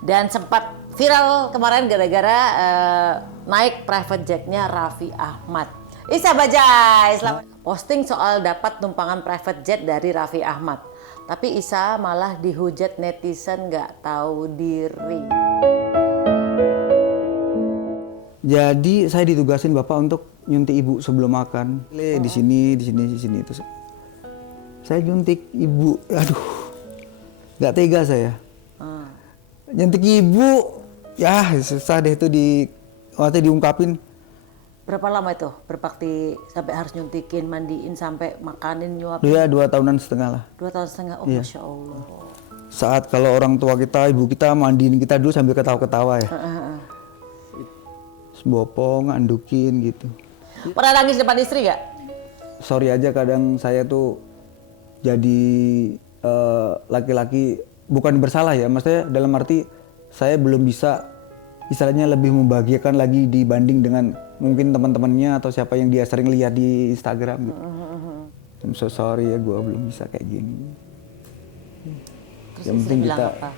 Dan sempat viral kemarin gara-gara naik private jet-nya Raffi Ahmad. Isa Bajai, selamat posting soal dapat tumpangan private jet dari Raffi Ahmad. Tapi Isa malah dihujat netizen nggak tahu diri. Jadi saya ditugasin Bapak untuk nyuntik Ibu sebelum makan. Di sini. Terus saya nyuntik Ibu, aduh, nggak tega saya. Nyuntik Ibu, ya susah deh itu waktu diungkapin. Berapa lama itu berbakti sampai harus nyuntikin, mandiin, sampai makanin, nyuapin? Dia 2,5 tahun lah. 2,5 tahun, oh iya. Masya Allah. Saat kalau orang tua kita, ibu kita mandiin kita dulu sambil ketawa-ketawa ya. Bopong, andukin gitu. Pernah nangis depan istri gak? Sorry aja kadang saya tuh jadi laki-laki bukan bersalah ya, maksudnya dalam arti saya belum bisa istilahnya lebih membahagiakan lagi dibanding dengan mungkin teman-temannya atau siapa yang dia sering lihat di Instagram gitu. I'm so sorry ya, gue belum bisa kayak gini. Terus yang penting kita apa?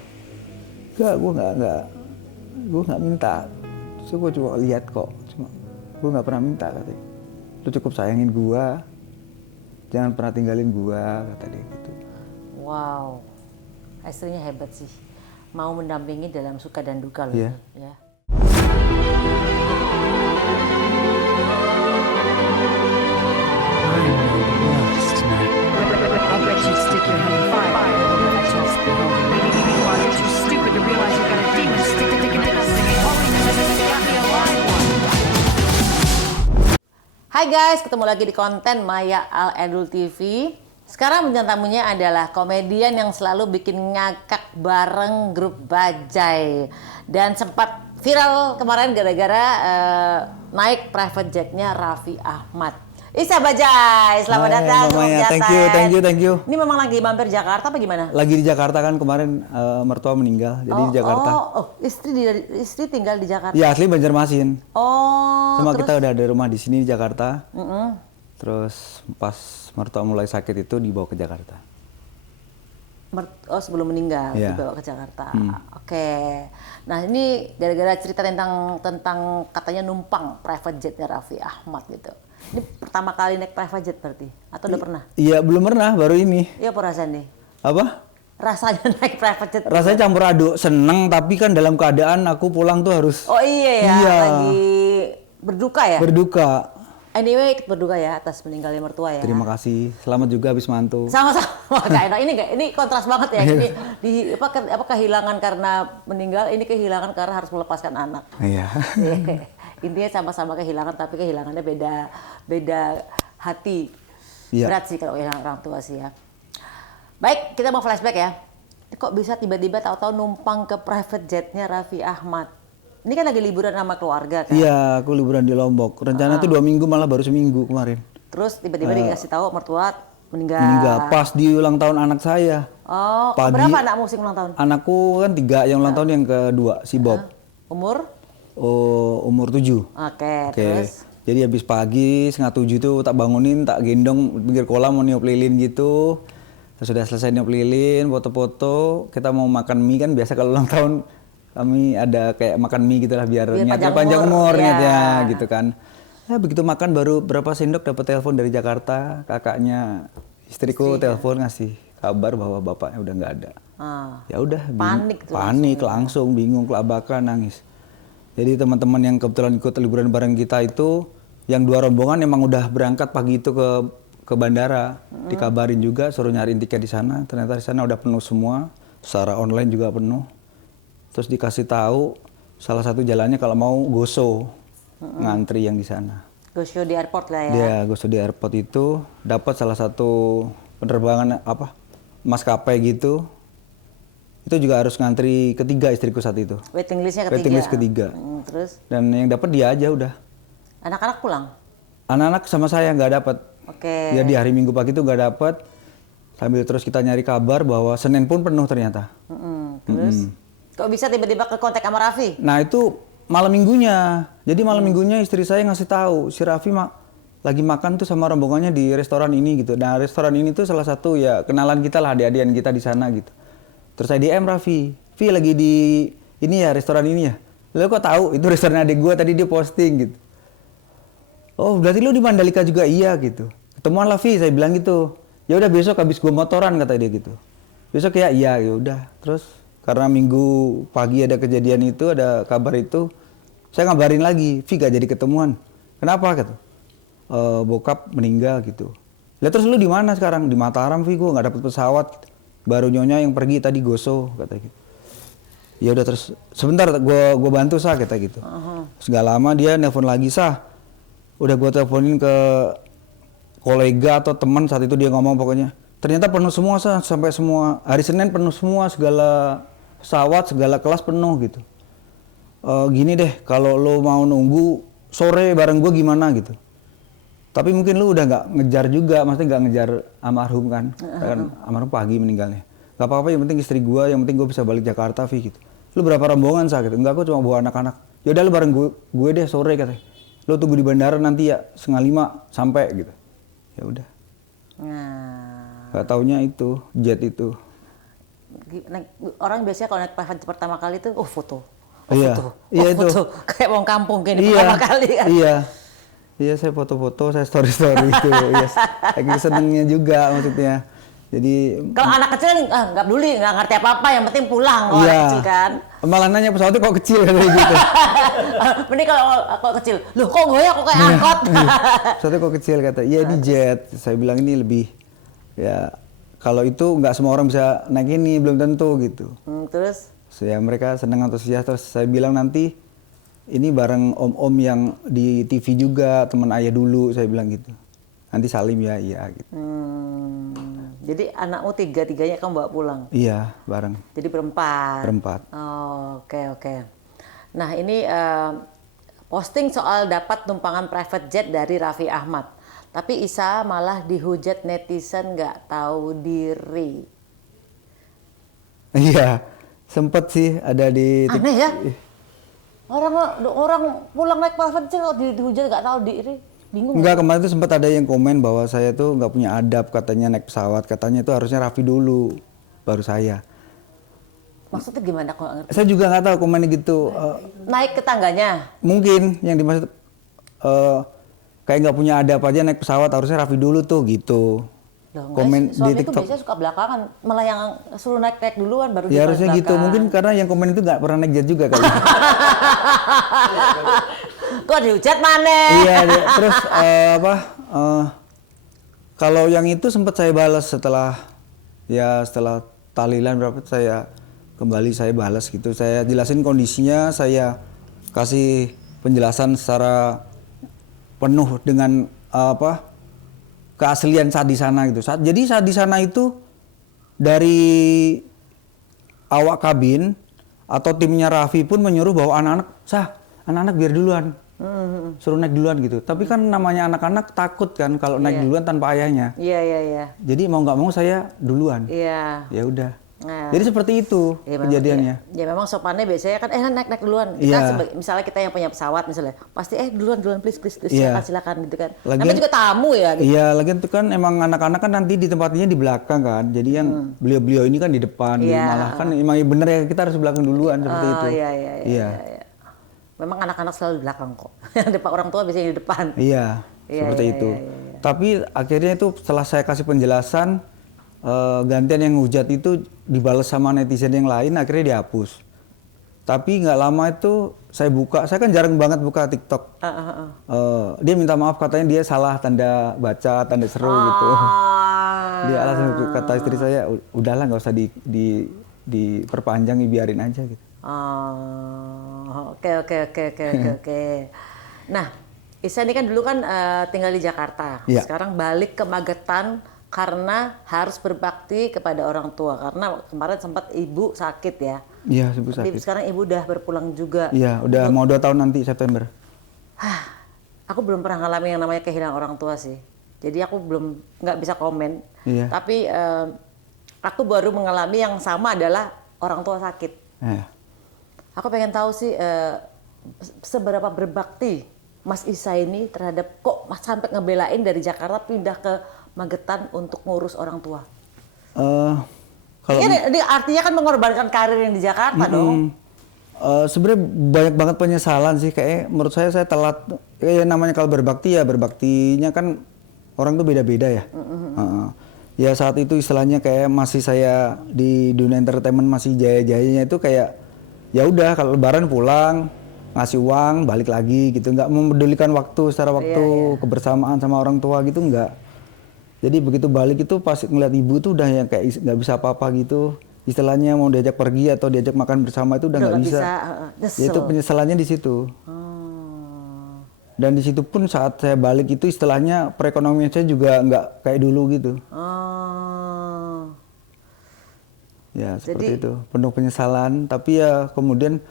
gue nggak minta. So gue cuma lihat kok, gue nggak pernah minta katanya. Lu cukup sayangin gue, jangan pernah tinggalin gue, kata dia gitu. Wow, istrinya hebat sih, mau mendampingi dalam suka dan duka loh. Yeah. Ya. Hai guys, ketemu lagi di konten Maya Al Edul TV. Sekarang bintang tamunya adalah komedian yang selalu bikin ngakak bareng grup Bajai. Dan sempat viral kemarin gara-gara naik private jet-nya Raffi Ahmad. Isa Bajai, selamat datang. Maya, thank you. Ini memang lagi mampir Jakarta apa gimana? Lagi di Jakarta kan, kemarin mertua meninggal, jadi di Jakarta. Istri tinggal di Jakarta. Ya asli Banjarmasin. Cuma terus? kita udah ada rumah di sini di Jakarta. Terus pas mertua mulai sakit itu dibawa ke Jakarta. Sebelum meninggal dibawa ke Jakarta. Oke. Nah ini gara-gara cerita tentang katanya numpang private jetnya Raffi Ahmad gitu. Ini pertama kali naik private jet berarti? Atau udah pernah? Iya belum pernah, baru ini. Iya apa rasanya nih? Apa? Rasanya naik private jet. Rasanya campur aduk, seneng tapi kan dalam keadaan aku pulang tuh harus. Oh iya ya, lagi berduka ya? Berduka. Anyway, ikut berduka ya atas meninggalnya mertua ya. Terima kasih, selamat juga habis mantu. Sama-sama, gak enak. Ini kontras banget ya. Ini apa kehilangan karena meninggal, ini kehilangan karena harus melepaskan anak. Iya. Intinya sama-sama kehilangan, tapi kehilangannya beda hati. Iya. Berat sih kalau kehilangan orang tua sih ya. Baik, kita mau flashback ya. Kok bisa tiba-tiba tahu-tahu numpang ke private jet-nya Raffi Ahmad? Ini kan lagi liburan sama keluarga kan? Iya, aku liburan di Lombok. Rencana tuh 2 minggu, malah baru seminggu kemarin. Terus tiba-tiba dikasih tahu mertua meninggal. Pas di ulang tahun anak saya. Oh, pagi, berapa anakmu sih ulang tahun? Anakku kan 3, yang ulang tahun yang kedua, si Bob. Umur? Umur 7. Oke, terus? Jadi habis pagi, 6:30 tuh tak bangunin, tak gendong pinggir kolam mau niup lilin gitu. Terus sudah selesai niup lilin, foto-foto, kita mau makan mie kan biasa kalau ulang tahun kami ada kayak makan mie gitu lah biar niatnya panjang umur niatnya gitu kan. Ya begitu makan baru berapa sendok dapat telepon dari Jakarta, kakaknya istriku telepon ngasih kabar bahwa bapaknya udah nggak ada. Ya udah panik langsung bingung, kelabakan, nangis. Jadi teman-teman yang kebetulan ikut liburan bareng kita itu yang 2 rombongan emang udah berangkat pagi itu ke bandara. Dikabarin juga suruh nyariin tiket di sana. Ternyata di sana udah penuh semua. Secara online juga penuh. Terus dikasih tahu salah satu jalannya kalau mau Goso, ngantri yang di sana. Goso di airport lah ya. Dia Goso di airport itu dapat salah satu penerbangan maskapai gitu. Itu juga harus ngantri ketiga istriku saat itu. Waiting listnya ketiga. Waiting list ketiga. Terus? Dan yang dapat dia aja udah. Anak-anak pulang? Anak-anak sama saya nggak dapat. Oke. Ya di hari Minggu pagi itu nggak dapat. Sambil terus kita nyari kabar bahwa Senin pun penuh ternyata. Terus? Kok bisa tiba-tiba ke kontak sama Raffi? Nah itu malam minggunya. Jadi malam minggunya istri saya ngasih tahu si Raffi lagi makan tuh sama rombongannya di restoran ini gitu. Nah restoran ini tuh salah satu ya kenalan kita lah, adik-adian kita di sana gitu. Terus saya DM Raffi lagi di ini ya restoran ini ya. Lalu kok tahu itu restoran adik gue, tadi dia posting gitu. Oh berarti lu di Mandalika juga? Iya gitu. Ketemuan lah Vi, saya bilang gitu. Ya udah besok habis gue motoran kata dia gitu. Besok ya iya ya udah. Terus karena minggu pagi ada kejadian itu, ada kabar itu, saya ngabarin lagi, Vi gak jadi ketemuan. Kenapa kata? Bokap meninggal gitu. Lah terus lu di mana sekarang? Di Mataram Vi, gue nggak dapet pesawat. Baru nyonya yang pergi tadi Goso kata gitu. Ya udah terus sebentar gue bantu Sah kata gitu. Terus gak lama dia nelpon lagi, Sah. Udah gue teleponin ke kolega atau teman, saat itu dia ngomong pokoknya. Ternyata penuh semua Sah, sampai semua hari Senin penuh semua, segala pesawat, segala kelas penuh gitu. Gini deh, kalau lo mau nunggu sore bareng gue gimana gitu. Tapi mungkin lu udah nggak ngejar juga, maksudnya nggak ngejar almarhum kan. Kan almarhum pagi meninggalnya. Gak apa-apa, yang penting istri gue, yang penting gue bisa balik Jakarta, Vi gitu. Lu berapa rombongan Sah gitu? Enggak, aku cuma bawa anak-anak. Yaudah lu bareng gue deh sore katanya. Lu tunggu di bandara nanti ya 4:30 sampai gitu. Ya udah. Nah, Gak taunya itu jet itu. orang biasanya kalau naik private jet pertama kali itu, foto. Iya. Foto. Iya itu. Foto. Kayak mau kampung kayak Iya. pertama kali kan. Iya. Iya, saya foto-foto, saya story-story itu. Iya, lagi senengnya juga maksudnya. Jadi Kalau anak kecil nggak peduli, nggak ngerti apa-apa, yang penting pulang kalau iya. anak kecil kan. Malah nanya pesawatnya kok kecil katanya gitu. Mending kalau kecil, loh kok goyang kok kayak angkot. Pesawatnya kok kecil kata. Iya ini jet. Saya bilang ini lebih ya kalau itu nggak semua orang bisa naik ini, belum tentu gitu. Terus? Ya mereka senang antusias, terus saya bilang nanti ini bareng om-om yang di TV juga, teman ayah dulu, saya bilang gitu. Nanti salim ya, iya gitu. Jadi anakmu tiga-tiganya kamu bawa pulang? Iya, bareng. Jadi berempat? Berempat. Oh, oke. Nah ini posting soal dapat tumpangan private jet dari Raffi Ahmad. Tapi Isa malah dihujat netizen nggak tahu diri. Iya, sempet sih ada di... Aneh ya? Orang pulang naik private jet kok dihujat nggak tahu diri, bingung. Enggak, kemarin itu sempat ada yang komen bahwa saya tuh nggak punya adab katanya naik pesawat, katanya itu harusnya Raffi dulu, baru saya. Maksudnya gimana kok nggak ngerti? Saya juga nggak tahu komennya gitu. Naik ke tangganya? Mungkin yang dimaksud kayak nggak punya adab aja naik pesawat, harusnya Raffi dulu tuh gitu. Loh, Komen suami di itu TikTok. biasanya suka belakangan, malah yang suruh naik duluan baru Ya dia harusnya belakang. gitu, mungkin karena yang komen itu nggak pernah naik jet juga kali. Kok dihujat mana? Iya, terus kalau yang itu sempat saya balas setelah tahlilan berapa saya kembali saya balas gitu. Saya jelasin kondisinya, saya kasih penjelasan secara penuh dengan keaslian saat di sana gitu. Jadi saat di sana itu dari awak kabin atau timnya Raffi pun menyuruh bahwa anak-anak biar duluan. Suruh naik duluan gitu. Tapi kan namanya anak-anak takut kan kalau naik duluan tanpa ayahnya. Iya. Jadi mau nggak mau saya duluan. Iya. Ya udah. Nah. Jadi seperti itu Ya, kejadiannya. Ya memang sopannya biasanya kan naik duluan. Kita Iya. misalnya kita yang punya pesawat misalnya, pasti duluan please Iya. silakan gitu kan. Lagian- Namanya juga tamu ya gitu. Iya, lagian itu kan emang anak-anak kan nanti ditempatnya di belakang kan. Jadi yang beliau-beliau ini kan di depan. Iya. Malah kan emang bener ya kita harus belakang duluan seperti itu. Iya. Memang anak-anak selalu di belakang kok. Yang depan orang tua biasanya di depan. Iya, seperti itu. Iya. Tapi akhirnya itu setelah saya kasih penjelasan, gantian yang hujat itu dibalas sama netizen yang lain, akhirnya dihapus. Tapi nggak lama itu saya buka, saya kan jarang banget buka TikTok. Dia minta maaf, katanya dia salah tanda baca, tanda seru gitu. Dia alasan kata istri saya, udahlah nggak usah diperpanjang, biarin aja gitu. Oke. Nah, Isa ini kan dulu kan tinggal di Jakarta. Iya. Sekarang balik ke Magetan karena harus berbakti kepada orang tua. Karena kemarin sempat ibu sakit ya. Iya, ibu sakit. Sekarang ibu udah berpulang juga. Iya, udah mau 2 tahun nanti September. Aku belum pernah ngalamin yang namanya kehilangan orang tua sih. Jadi aku nggak bisa komen. Iya. Tapi aku baru mengalami yang sama adalah orang tua sakit. Aku pengen tahu sih seberapa berbakti Mas Isa ini terhadap kok sampai ngebelain dari Jakarta pindah ke Magetan untuk ngurus orang tua. Kalau Ini artinya kan mengorbankan karir yang di Jakarta dong. Sebenarnya banyak banget penyesalan sih, kayak menurut saya telat. Kayak namanya kalau berbakti ya berbaktinya kan orang tuh beda-beda ya. Ya saat itu istilahnya kayak masih saya di dunia entertainment masih jaya-jayanya itu kayak ya udah kalau lebaran pulang ngasih uang balik lagi gitu, nggak memedulikan waktu secara waktu kebersamaan sama orang tua gitu nggak. Jadi begitu balik itu pas ngeliat ibu tuh udah yang kayak nggak bisa apa-apa gitu. Istilahnya mau diajak pergi atau diajak makan bersama itu udah nggak bisa. Ya, itu penyesalannya di situ. Dan di situ pun saat saya balik itu istilahnya perekonomian saya juga nggak kayak dulu gitu. Ya seperti itu, penuh penyesalan. Tapi ya kemudian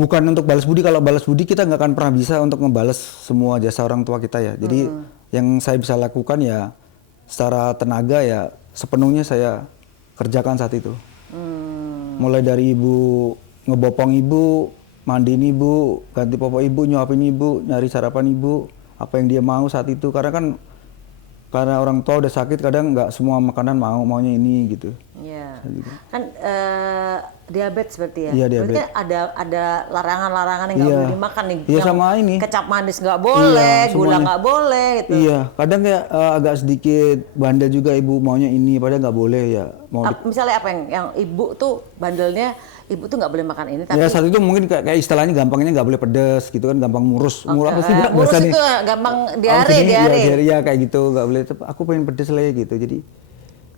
bukan untuk balas budi. Kalau balas budi kita nggak akan pernah bisa untuk ngebales semua jasa orang tua kita ya. Jadi yang saya bisa lakukan ya secara tenaga ya sepenuhnya saya kerjakan saat itu. Mulai dari ibu ngebopong ibu, mandiin ibu, ganti popok ibu, nyuapin ibu, nyari sarapan ibu, apa yang dia mau saat itu. Karena orang tua udah sakit kadang nggak semua makanan maunya ini gitu. Iya. Kan diabetes berarti ya. Iya, berarti kan ada larangan-larangan yang nggak boleh dimakan nih. Iya sama ini. Kecap manis nggak boleh, gula nggak boleh gitu. Iya, kadang kayak agak sedikit bandel juga ibu maunya ini, padahal nggak boleh ya. Misalnya apa yang ibu tuh bandelnya, ibu tuh nggak boleh makan ini. Tapi ya saat itu mungkin kayak istilahnya gampangnya nggak boleh pedes gitu kan, gampang murus. Murah pasti murus itu gampang diare. Ya kayak gitu nggak boleh. Aku pengen pedes lah gitu, jadi.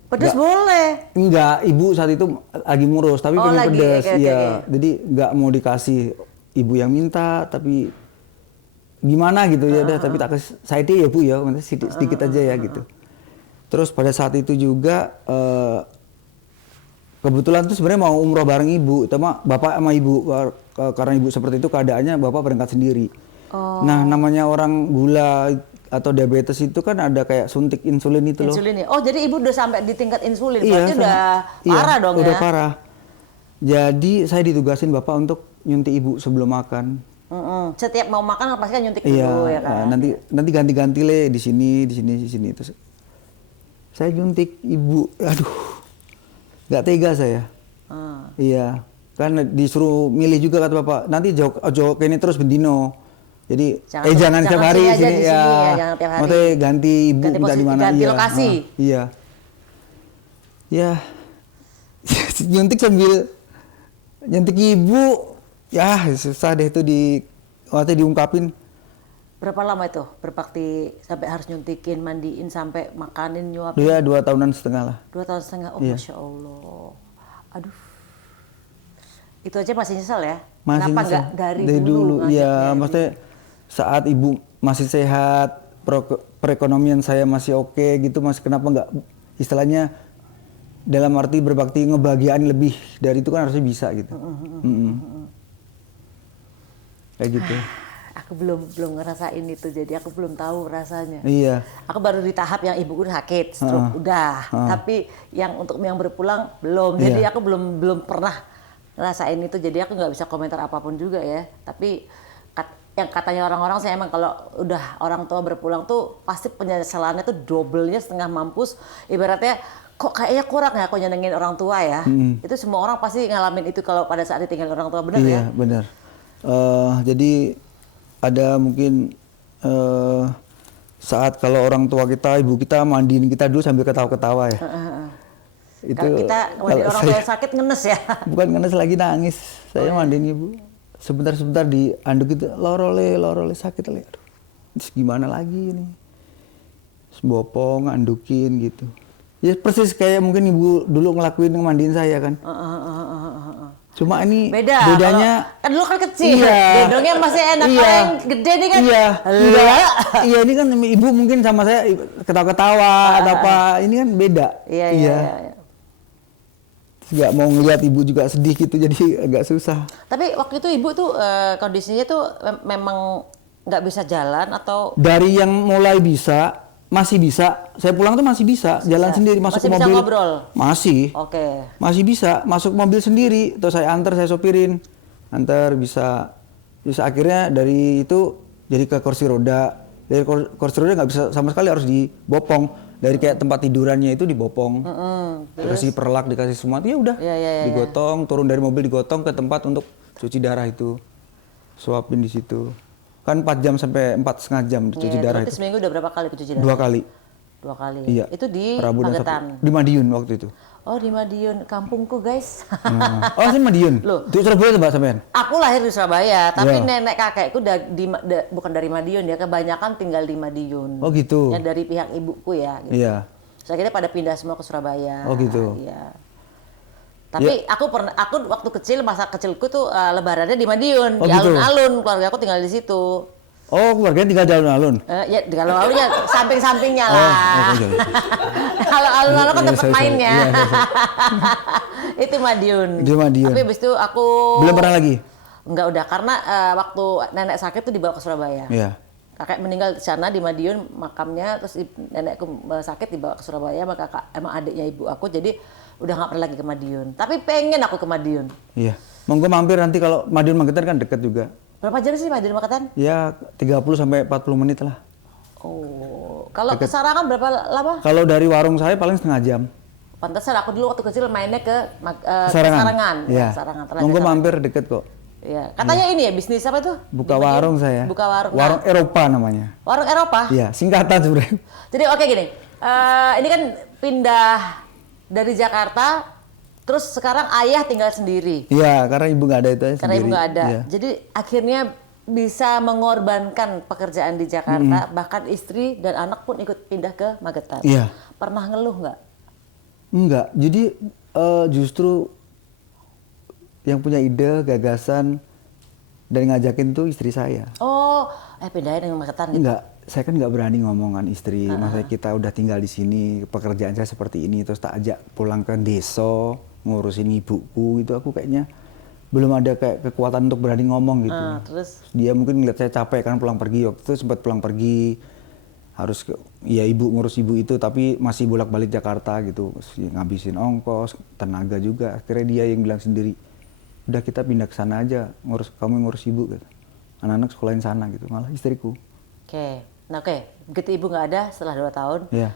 Pedes boleh. Enggak, ibu saat itu lagi murus tapi pengen pedes. Okay. Jadi nggak mau dikasih ibu yang minta tapi gimana gitu ya udah tapi tak kasih saya itu ya Bu ya sedikit aja ya gitu. Terus pada saat itu juga kebetulan tuh sebenarnya mau umroh bareng ibu, sama bapak sama ibu karena ibu seperti itu keadaannya bapak berangkat sendiri. Nah namanya orang gula atau diabetes itu kan ada kayak suntik insulin itu loh. Insulin ya. Oh jadi ibu udah sampai di tingkat insulin, berarti udah parah dong ya? Udah parah. Jadi saya ditugasin bapak untuk nyuntik ibu sebelum makan. Setiap mau makan pasti kan nyuntik dulu ya kan. Nanti ganti-ganti le di sini. Terus saya nyuntik ibu, aduh, nggak tega saya. Iya, kan disuruh milih juga kata bapak. Nanti ojo ini terus bendino. Jadi jangan tiap hari sini ya. Maksudnya ganti ibu minta di mana ganti lokasi. Iya. Ya. Nyuntik sambil nyuntik ibu. Ya, susah deh itu waktu diungkapin. Berapa lama itu berbakti sampai harus nyuntikin, mandiin, sampai makanin, nyuapin? Ya, 2 tahunan setengah lah. 2 tahun setengah, Masya Allah. Aduh. Itu aja masih nyesel ya? Masih kenapa nyesel. nggak dari dulu? Ya, maksudnya saat ibu masih sehat, perekonomian saya masih oke gitu, kenapa nggak istilahnya dalam arti berbakti ngebahagiain lebih dari itu kan harusnya bisa gitu. Kayak gitu. Aku belum ngerasain itu, jadi aku belum tahu rasanya. Iya. Aku baru di tahap yang ibuku udah sakit, stroke udah. Tapi yang untuk yang berpulang belum. Jadi aku belum pernah ngerasain itu. Jadi aku nggak bisa komentar apapun juga ya. Tapi yang katanya orang-orang sih emang kalau udah orang tua berpulang tuh pasti penyesalannya tuh double-nya, setengah mampus. Ibaratnya kok kayaknya kurang ya kok nyenengin orang tua ya. Itu semua orang pasti ngalamin itu kalau pada saat ditinggal orang tua, benar ya? Iya, benar. Jadi ada mungkin saat kalau orang tua kita, ibu kita mandiin kita dulu sambil ketawa-ketawa ya. Itu kalau kita mandiin orang tua yang sakit ngenes ya? Bukan ngenes, lagi nangis. Saya mandiin ibu. Sebentar dianduk itu lorole sakit le. Aduh. Terus gimana lagi nih? Bopong, andukin gitu. Ya persis kayak mungkin ibu dulu ngelakuin mandiin saya kan. Cuma ini bedanya kan dulu kan kecil. Gendongnya masih enak. Kalau yang gede nih kan. Iya ini kan ibu mungkin sama saya ketawa-ketawa atau apa. Ini kan beda. Iya. Nggak mau ngeliat ibu juga sedih gitu, jadi agak susah. Tapi waktu itu ibu tuh kondisinya tuh memang nggak bisa jalan atau? Dari yang mulai bisa, masih bisa. Saya pulang tuh masih bisa jalan sendiri, masuk ke mobil. Masih bisa ngobrol? Masih. Oke. Masih bisa masuk mobil sendiri. Terus saya antar, saya sopirin. Antar bisa akhirnya dari itu jadi ke kursi roda. Dari kursi roda nggak bisa sama sekali, harus dibopong. Dari kayak tempat tidurannya itu dibopong, dikasih perlak, dikasih semua, ya udah, digotong, turun dari mobil digotong ke tempat untuk cuci darah itu, suapin di situ. Kan 4 jam sampai 4,5 jam cuci darah Berarti itu. seminggu udah berapa kali cuci darah? 2 kali. 2 kali. Iya. Itu di Rabu dan Magetan. Sabtu. Di Madiun waktu itu. Oh di Madiun, kampungku guys. Oh, sih Madiun. Loh. Di Surabaya tuh Mbak sampean? Aku lahir di Surabaya, tapi Iya. nenek kakekku bukan dari Madiun ya, kebanyakan tinggal di Madiun. Oh gitu. Yang dari pihak ibuku ya. Gitu. Iya. Terus akhirnya pada pindah semua ke Surabaya. Oh gitu. Iya. Tapi aku waktu kecil, masa kecilku tuh lebarannya di Madiun, Oh, di gitu. alun-alun, keluarga aku tinggal di situ. Oh, keluarganya tinggal di alun-alun. Ya di alun-alun ya samping-sampingnya Oh, lah. iya. Kalau alun-alun kan Iya, tempat sorry. mainnya. Iya, Itu Madiun. Di Madiun. Tapi habis itu aku Belum pernah lagi? Enggak udah, karena waktu nenek sakit tuh dibawa ke Surabaya. Iya. Kakek meninggal di sana di Madiun makamnya, terus nenekku sakit dibawa ke Surabaya, maka emang adiknya ibu aku, jadi udah nggak pernah lagi ke Madiun. Tapi pengen aku ke Madiun. Iya. Monggo mampir nanti kalau Madiun Magetan kan deket juga. Berapa jam sih Madiun Magetan? Ya 30 sampai 40 menit lah. Oh, kalau ke Sarangan berapa lama? Kalau dari warung saya paling setengah jam. Pantesan aku dulu waktu kecil mainnya ke Sarangan. Sarangan. Iya. Sarangan. Monggo mampir deket kok. Iya. Katanya ini ya bisnis apa tuh? Buka Di Madiun? warung saya. Buka warung. Warung Nah, Eropa namanya. warung Eropa. Iya, singkatan sebenarnya. Jadi oke gini, ini kan pindah dari Jakarta, terus sekarang ayah tinggal sendiri Iya, karena ibu nggak ada itu aja karena ibu sendiri. nggak ada. Iya. Jadi akhirnya bisa mengorbankan pekerjaan di Jakarta, bahkan istri dan anak pun ikut pindah ke Magetan. Iya. Pernah ngeluh nggak? Enggak, jadi justru yang punya ide, gagasan, dan ngajakin tuh istri saya. Oh, pindahin ke Magetan gitu. Enggak, saya kan nggak berani ngomongan istri. Masa kita udah tinggal di sini, pekerjaan saya seperti ini, terus tak ajak pulang ke desa, ngurusin ibuku gitu, aku kayaknya belum ada kayak kekuatan untuk berani ngomong gitu. Terus Dia mungkin ngeliat saya capek kan pulang pergi, waktu itu sempat pulang pergi, harus ya ibu ngurus ibu itu, tapi masih bolak-balik Jakarta gitu, ngabisin ongkos, tenaga juga. Akhirnya dia yang bilang sendiri, udah kita pindah ke sana aja, kamu ngurus ibu gitu. Anak-anak sekolahin sana gitu, malah istriku. oke. Nah begitu ibu nggak ada setelah 2 tahun, Iya.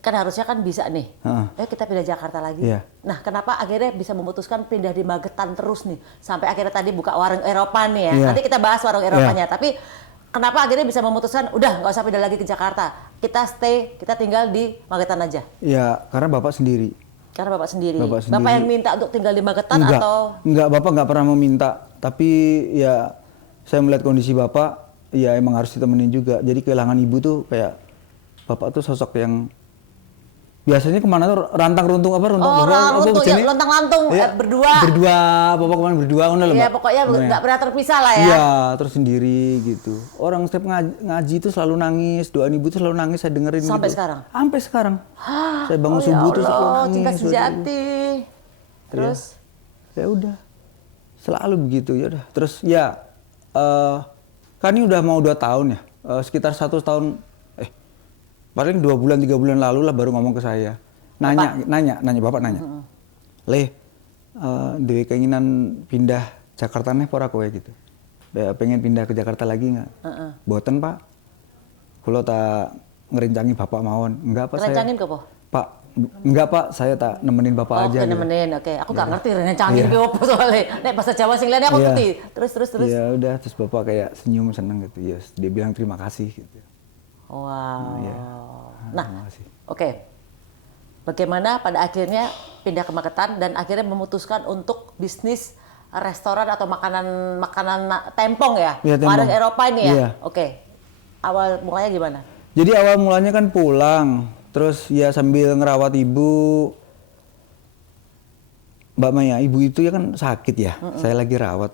kan harusnya kan bisa nih. Heeh. Kita pindah Jakarta lagi. Iya. Nah, kenapa akhirnya bisa memutuskan pindah di Magetan terus nih? Sampai akhirnya tadi buka warung Eropa nih ya. Iya. Nanti kita bahas warung Eropanya. Tapi kenapa akhirnya bisa memutuskan, udah nggak usah pindah lagi ke Jakarta. Kita tinggal di Magetan aja. Ya, karena bapak sendiri. Karena Bapak sendiri. Bapak sendiri. Yang minta untuk tinggal di Magetan Enggak, atau? enggak, bapak nggak pernah meminta. Tapi ya saya melihat kondisi bapak, ya emang harus ditemenin juga. Jadi kehilangan ibu tuh kayak, bapak tuh sosok yang biasanya kemana tuh rantang runtung apa runtung Oh, runtung ya, lontang-lantung Iya, berdua. bapak kemana berdua kan lah Iya, Mbak. pokoknya Namanya. nggak pernah terpisah lah ya. Iya, terus sendiri gitu. Orang setiap ngaji itu selalu nangis, doa ibu tuh selalu nangis, saya dengerin Sampai gitu. sekarang? Sampai sekarang. Saya bangun Oh, ya subuh tuh selalu Allah, nangis. cinta doa ibu. sejati. Terus? Ya udah, selalu begitu ya udah. Terus ya, kan ini udah mau 2 tahun ya, sekitar 1 tahun, paling 2 bulan 3 bulan lalu lah baru ngomong ke saya, nanya bapak nanya, Le, dewe keinginan pindah Jakarta nih pora kowe gitu, pengen pindah ke Jakarta lagi nggak? Boten pak, kalau tak ngerencangi bapak mawon, enggak pak saya. Rencangin ke po? Pak, enggak pak, saya tak nemenin bapak aja. Oke, gitu. nemenin. Oke, aku gak ngerti rencangin ke apa soalnya. Nek bahasa Jawa sing lainnya aku Iya. ngerti. Terus. Ya udah, terus bapak kayak senyum seneng gitu. Ya, dia bilang terima kasih gitu. Wow. Iya. Nah, Terima kasih. oke. Bagaimana pada akhirnya pindah ke Magetan dan akhirnya memutuskan untuk bisnis restoran atau makanan tempong ya? Iya, tempong. Warung Eropa ini ya? Iya. Oke. Awal mulanya gimana? Jadi awal mulanya kan pulang, terus ya sambil ngerawat ibu. Mbak Maya, ibu itu ya kan sakit ya, saya lagi rawat.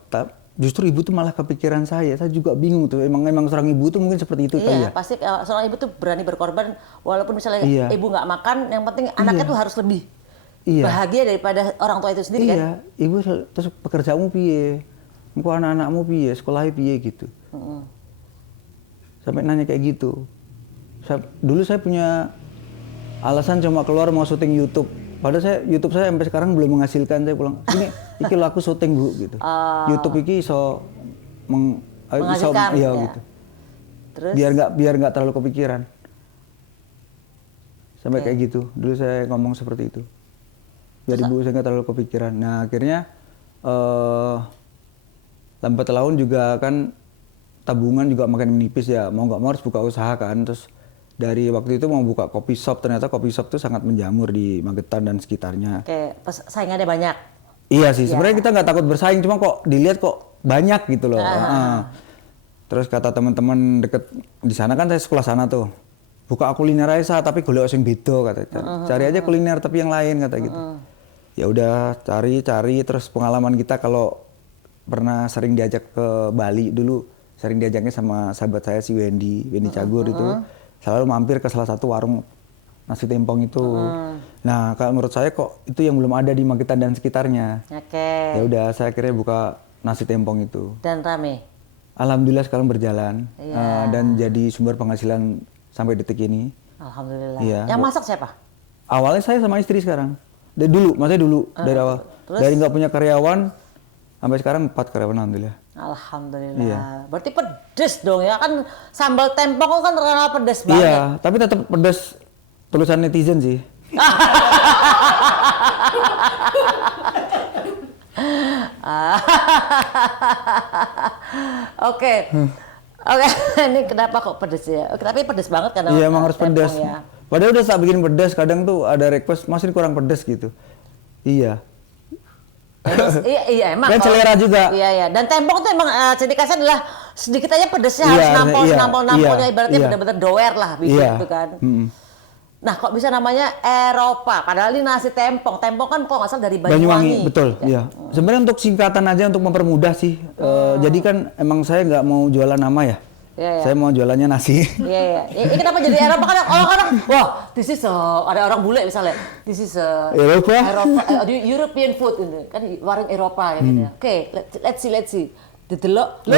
Justru ibu tuh malah kepikiran saya juga bingung tuh. Emang seorang ibu tuh mungkin seperti itu kali Iya, ya. pasti seorang ibu tuh berani berkorban walaupun misalnya Iya. ibu nggak makan, yang penting anaknya tuh harus lebih Iya. bahagia daripada orang tua itu sendiri kan? Iya, ibu terus pekerjaanmu piye? Engko anak-anakmu piye? Sekolahnya piye gitu. Sampai nanya kayak gitu. Dulu saya punya alasan cuma keluar mau syuting YouTube. Padahal YouTube saya sampai sekarang belum menghasilkan. Saya pulang, iki lo aku syuting bu gitu. YouTube iki iso Menghasilkan, iya ya. gitu. Terus? Biar nggak terlalu kepikiran. Sampai kayak gitu. Dulu saya ngomong seperti itu. Biar ibu saya nggak terlalu kepikiran. Nah akhirnya lambat laun juga kan tabungan juga makin menipis ya, mau nggak mau harus buka usaha kan. Terus dari waktu itu mau buka kopi shop, ternyata kopi shop tuh sangat menjamur di Magetan dan sekitarnya. Oke, saingannya banyak. Iya sih, sebenarnya kita nggak takut bersaing, cuma kok dilihat kok banyak gitu loh. Terus kata teman-teman deket di sana kan, saya sekolah sana tuh, buka kuliner aja tapi golek sing beda kata. Cari aja kuliner tapi yang lain kata gitu. Ya udah cari terus pengalaman kita kalau pernah sering diajak ke Bali dulu, sering diajaknya sama sahabat saya si Wendy Cagur itu, selalu mampir ke salah satu warung nasi tempong itu. Nah, kalau menurut saya kok itu yang belum ada di Magetan dan sekitarnya. Oke. Ya udah saya akhirnya buka nasi tempong itu. Dan rame. Alhamdulillah sekarang berjalan dan jadi sumber penghasilan sampai detik ini. Alhamdulillah. Iya. Yang masak siapa? Awalnya saya sama istri sekarang. Dari dulu, maksudnya dulu dari awal. Terus? Dari nggak punya karyawan sampai sekarang 4 karyawan alhamdulillah. Alhamdulillah. Iya. Berarti pedes dong ya, kan sambal tempong kan terkenal pedes banget. Iya, tapi tetap pedas tulisan netizen sih. Oke. Oke, ini kenapa kok pedes ya? Oke, tapi pedes banget kan? Iya, emang harus tempong pedas. ya. Padahal udah tak bikin pedas, kadang tuh ada request masih kurang pedas gitu. Iya. Iya emang. Dan selera juga. Iya. Dan tempong tuh emang ciri khasnya adalah sedikit aja pedesnya, harus nampol-nampolnya, ibaratnya benar-benar doer lah gitu kan. Nah, kok bisa namanya Eropa? Padahal ini nasi tempong. Tempong kan kok nggak salah dari Banyuwangi. Betul. Iya. Sebenarnya untuk singkatan aja untuk mempermudah sih. Jadi kan emang saya nggak mau jualan nama ya. Iya. Saya mau jualannya nasi. Iya. Ini kenapa jadi Eropa? Kan orang-orang, wah, this is ada orang bule misalnya, this is Eropa, European food gitu. Kan warung Eropa ya gitu. Oke, let's see. Didelok,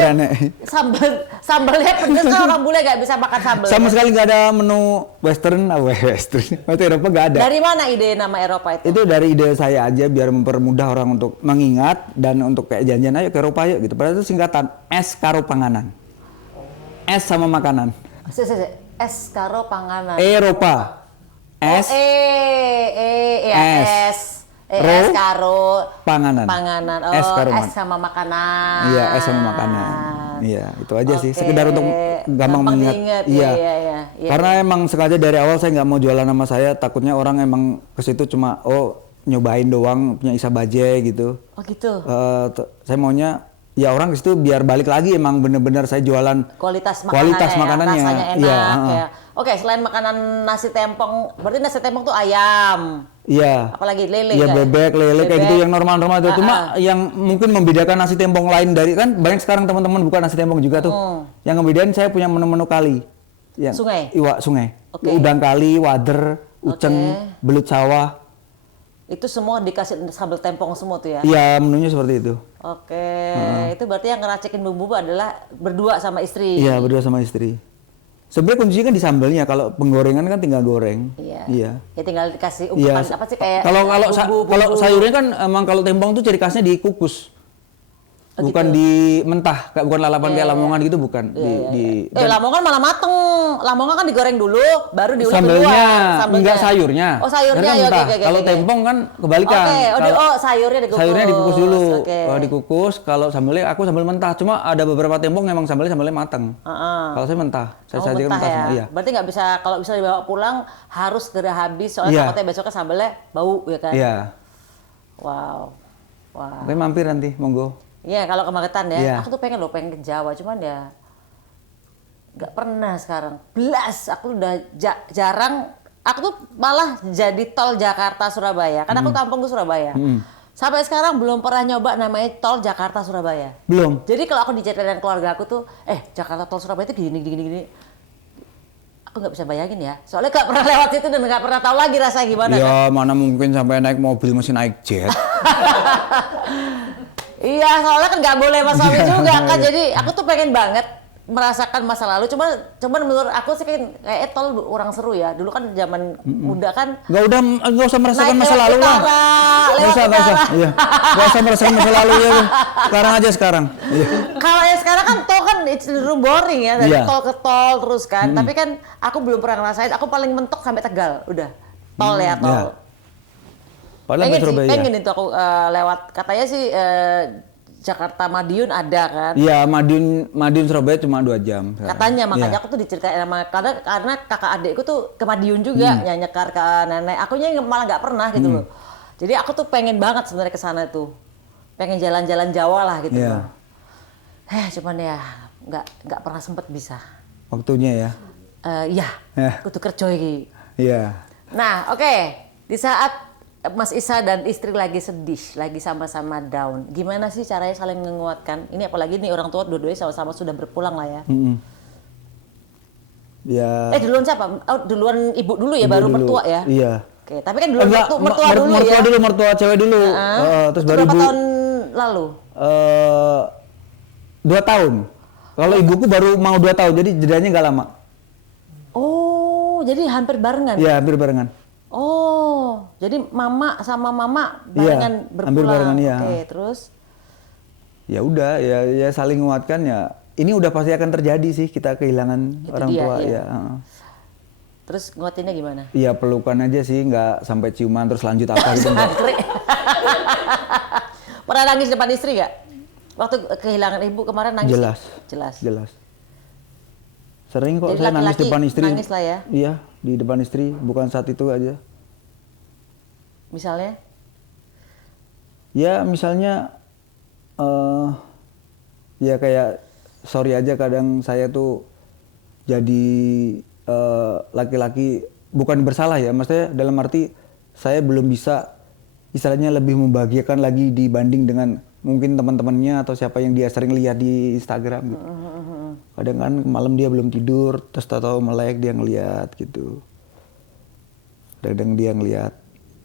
sambalnya pedes kan orang bule nggak bisa makan sambal. Sama sekali nggak ada menu Western, Waktu Eropa nggak ada. Dari mana ide nama Eropa itu? Itu dari ide saya aja biar mempermudah orang untuk mengingat dan untuk kayak janjian ayo ke Eropa yuk gitu. Padahal itu singkatan S karo panganan. S sama makanan. S karo panganan. Eropa. S. S karo panganan. Oh, S karo S sama makanan. Iya, S sama makanan. Iya, itu aja sih. Sekedar untuk gampang mengingat. Iya. Karena emang sengaja dari awal saya nggak mau jualan nama saya. Takutnya orang emang ke situ cuma nyobain doang punya Isa Bajai gitu. Oh gitu. Saya maunya ya orang ke situ biar balik lagi emang bener-bener saya jualan kualitas makanannya. Rasanya enak ya. Oke, selain makanan nasi tempong, berarti nasi tempong tuh ayam. Iya. Apalagi lele. Iya, bebek, lele kayak gitu yang normal-normal itu. Cuma yang mungkin membedakan nasi tempong lain dari kan banyak sekarang teman-teman buka nasi tempong juga tuh. Yang membedain saya punya menu-menu kali. Yang sungai. Sungai. Udang kali, wader, uceng, belut sawah. Itu semua dikasih sambal tempong semua tuh ya? Iya, menunya seperti itu. Oke, itu berarti yang ngeracikin bumbu adalah berdua sama istri? Iya, berdua sama istri. Sebenarnya kuncinya kan di sambalnya, kalau penggorengan kan tinggal goreng. Iya. Ya tinggal dikasih umpan apa sih kayak kalau sayurnya kan emang kalau tempong tuh ciri khasnya dikukus. Bukan di mentah, bukan lalapan kayak lamongan gitu bukan. Lamongan malah mateng. Lamongan kan digoreng dulu, baru diulek sambelnya. Enggak sayurnya. Oh sayurnya ya. Kalau tempong kan kebalikan. Sayurnya dikukus. Sayurnya dikukus dulu. Dikukus. Kalau sambelnya aku sambel mentah. Cuma ada beberapa tempong memang sambelnya mateng. Kalau saya mentah. Saya sajikan mentah semua. Iya. Berarti nggak bisa kalau bisa dibawa pulang harus segera habis soalnya takutnya besoknya sambelnya bau ya kan. Iya. Wow. Oke, mampir nanti, monggo. Iya, kalau ke Magetan ya, aku tuh pengen ke Jawa, cuman ya nggak pernah sekarang. Aku udah jarang, aku tuh malah jadi tol Jakarta-Surabaya, karena aku kampung ke Surabaya. Sampai sekarang belum pernah nyoba namanya tol Jakarta-Surabaya. Belum. Jadi kalau aku diceritain keluarga aku tuh, Jakarta tol Surabaya itu gini. Aku nggak bisa bayangin ya, soalnya nggak pernah lewat situ dan nggak pernah tahu lagi rasanya gimana. Ya, mana mungkin sampai naik mobil mesti naik jet. Iya, soalnya kan nggak boleh Mas Suami juga kan, jadi aku tuh pengen banget merasakan masa lalu. Cuman menurut aku sih kayak tol orang seru ya. Dulu kan zaman muda kan. Nggak usah merasakan masa lalu lah. Nggak usah. Iya. Nggak usah merasakan masa lalu ya. Sekarang. Iya. Kalau yang sekarang kan tol kan cenderung boring ya, dari tol ke tol terus kan. Tapi kan aku belum pernah ngerasain. Aku paling mentok sampai Tegal, udah tol ya tol. Ya. Padahal pengen itu aku lewat, katanya sih Jakarta Madiun ada kan? Iya, Madiun Surabaya cuma 2 jam. Katanya makanya Iya. aku tuh diceritain sama karena kakak adekku tuh ke Madiun juga nyekar ke nenek. Akunya malah nggak pernah gitu loh. Jadi aku tuh pengen banget sebenarnya ke sana tuh. Pengen jalan-jalan Jawa lah gitu Iya. loh. Cuman ya nggak pernah sempet bisa. Waktunya ya. Ya, kudu kerja iki. Iya. Nah, oke. Di saat Mas Isa dan istri lagi sedih, lagi sama-sama down. Gimana sih caranya saling menguatkan? Ini apalagi nih orang tua dua-duanya sama-sama sudah berpulang lah ya. Ya. Duluan siapa? Oh, duluan ibu dulu ya, Ibu baru dulu. mertua ya? Iya. Oke, tapi kan duluan Enggak, mertua dulu mertua ya? dulu, mertua cewek dulu. Terus Itu baru berapa ibu. tahun lalu? 2 tahun. Kalau ibuku baru mau 2 tahun, jadi jedanya nggak lama. Oh, jadi hampir barengan? Iya, hampir barengan. Oh, jadi mama sama mama barengan berpulang. hampir barengan, iya. Oke, terus? Ya udah, ya saling menguatkan ya. Ini udah pasti akan terjadi sih, kita kehilangan Itu orang dia, tua iya. ya. Terus nguatinnya gimana? Iya, pelukan aja sih, nggak sampai ciuman terus lanjut apa gitu. Enggak. Sangkrik. Pernah nangis depan istri gak? Waktu kehilangan ibu kemarin nangis? Jelas. Jelas. Sering kok Jadi saya nangis laki-laki depan istri. nangis lah ya? Iya, di depan istri, bukan saat itu aja. Misalnya? Ya misalnya, ya kayak sorry aja kadang saya tuh jadi laki-laki bukan bersalah ya, maksudnya dalam arti saya belum bisa istilahnya lebih membahagiakan lagi dibanding dengan mungkin teman-temannya atau siapa yang dia sering lihat di Instagram gitu. Kadang kan malam dia belum tidur, terus tahu melek dia ngeliat gitu. Kadang dia ngeliat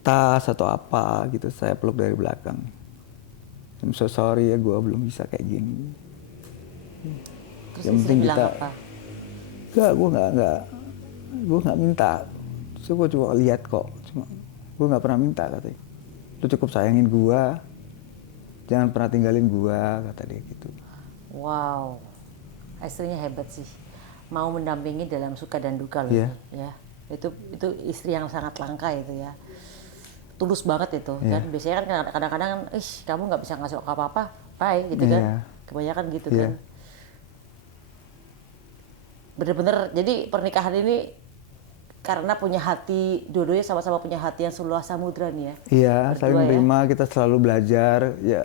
tas atau apa gitu, saya peluk dari belakang. I'm so sorry ya, gue belum bisa kayak gini. Terus Yang istri penting bilang kita, apa? gue nggak minta. So, gue cuma lihat kok, gue nggak pernah minta katanya. Lu cukup sayangin gue, jangan pernah tinggalin gue, kata dia gitu. Wow, istrinya hebat sih. Mau mendampingi dalam suka dan duka loh. Iya. Ya, itu istri yang sangat langka itu ya. Tulus banget itu kan. Biasanya kan kadang-kadang, kamu nggak bisa ngasih apa-apa, bye gitu kan. Iya. Kebanyakan gitu Iya. kan. Bener-bener, jadi pernikahan ini karena punya hati, dua-duanya sama-sama punya hati yang seluas samudra nih ya. Iya, Berdua saling ya. menerima, kita selalu belajar. Ya,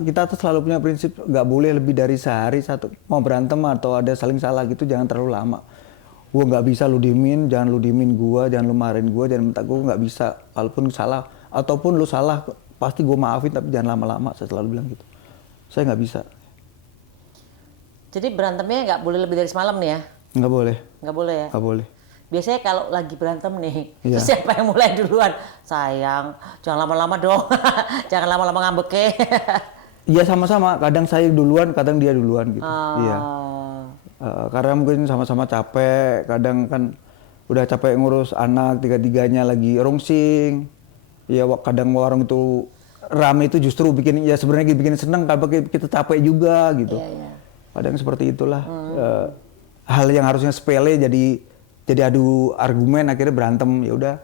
kita tuh selalu punya prinsip nggak boleh lebih dari sehari satu. Mau berantem atau ada saling salah gitu, jangan terlalu lama. Gue nggak bisa lu diemin, jangan lu diemin gue, jangan lu marahin gue, jangan minta gue nggak bisa. Walaupun salah, ataupun lu salah, pasti gue maafin, tapi jangan lama-lama. Saya selalu bilang gitu. Saya nggak bisa. Jadi berantemnya nggak boleh lebih dari semalam nih ya? Nggak boleh, Nggak boleh ya? nggak boleh. Biasanya kalau lagi berantem nih, Iya. terus siapa yang mulai duluan? Sayang, jangan lama-lama dong. Jangan lama-lama ngambek ya. Iya sama-sama, kadang saya duluan, kadang dia duluan gitu. Iya. Karena mungkin sama-sama capek, kadang kan udah capek ngurus anak, tiga-tiganya lagi rungsing. Ya kadang warung itu rame itu justru bikin, ya sebenarnya bikin seneng, kalau kita capek juga gitu. Iya, iya. Kadang seperti itulah. Hal yang harusnya sepele jadi adu argumen, akhirnya berantem. Ya udah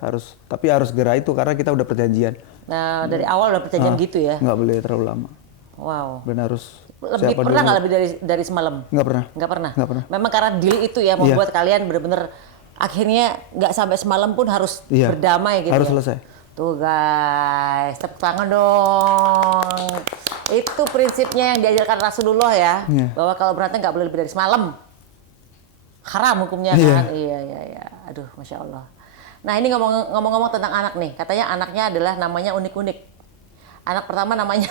tapi harus segera itu karena kita udah perjanjian. Nah, dari awal udah perjanjian gitu ya? Nggak boleh terlalu lama. Wow. Dan harus Lebih siapa pernah dulu. nggak lebih dari semalam? Nggak pernah. Nggak pernah? Nggak pernah. Memang karena deal itu ya membuat kalian bener-bener akhirnya nggak sampai semalam pun harus Iya, berdamai gitu harus ya? selesai. Tuh guys, tepuk tangan dong. Itu prinsipnya yang diajarkan Rasulullah ya, Iya. bahwa kalau berantem nggak boleh lebih dari semalam. Haram hukumnya kan? Iya. Aduh, Masya Allah. Nah ini ngomong-ngomong tentang anak nih, katanya anaknya adalah namanya unik-unik. Anak pertama namanya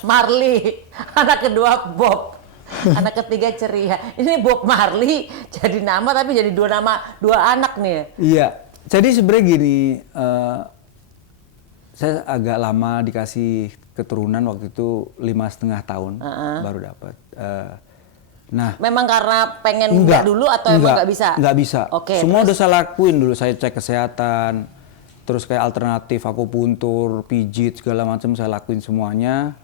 Marley, anak kedua Bob, anak ketiga Ceria. Ini Bob Marley jadi nama tapi jadi dua anak nih ya. Iya, jadi sebenarnya gini, saya agak lama dikasih keturunan, waktu itu 5,5 tahun baru dapat. Nah, Memang karena pengen enggak dulu atau emang nggak bisa? Nggak bisa. Oke. Semua udah saya lakuin dulu, saya cek kesehatan, terus kayak alternatif, akupuntur, pijit segala macam saya lakuin semuanya.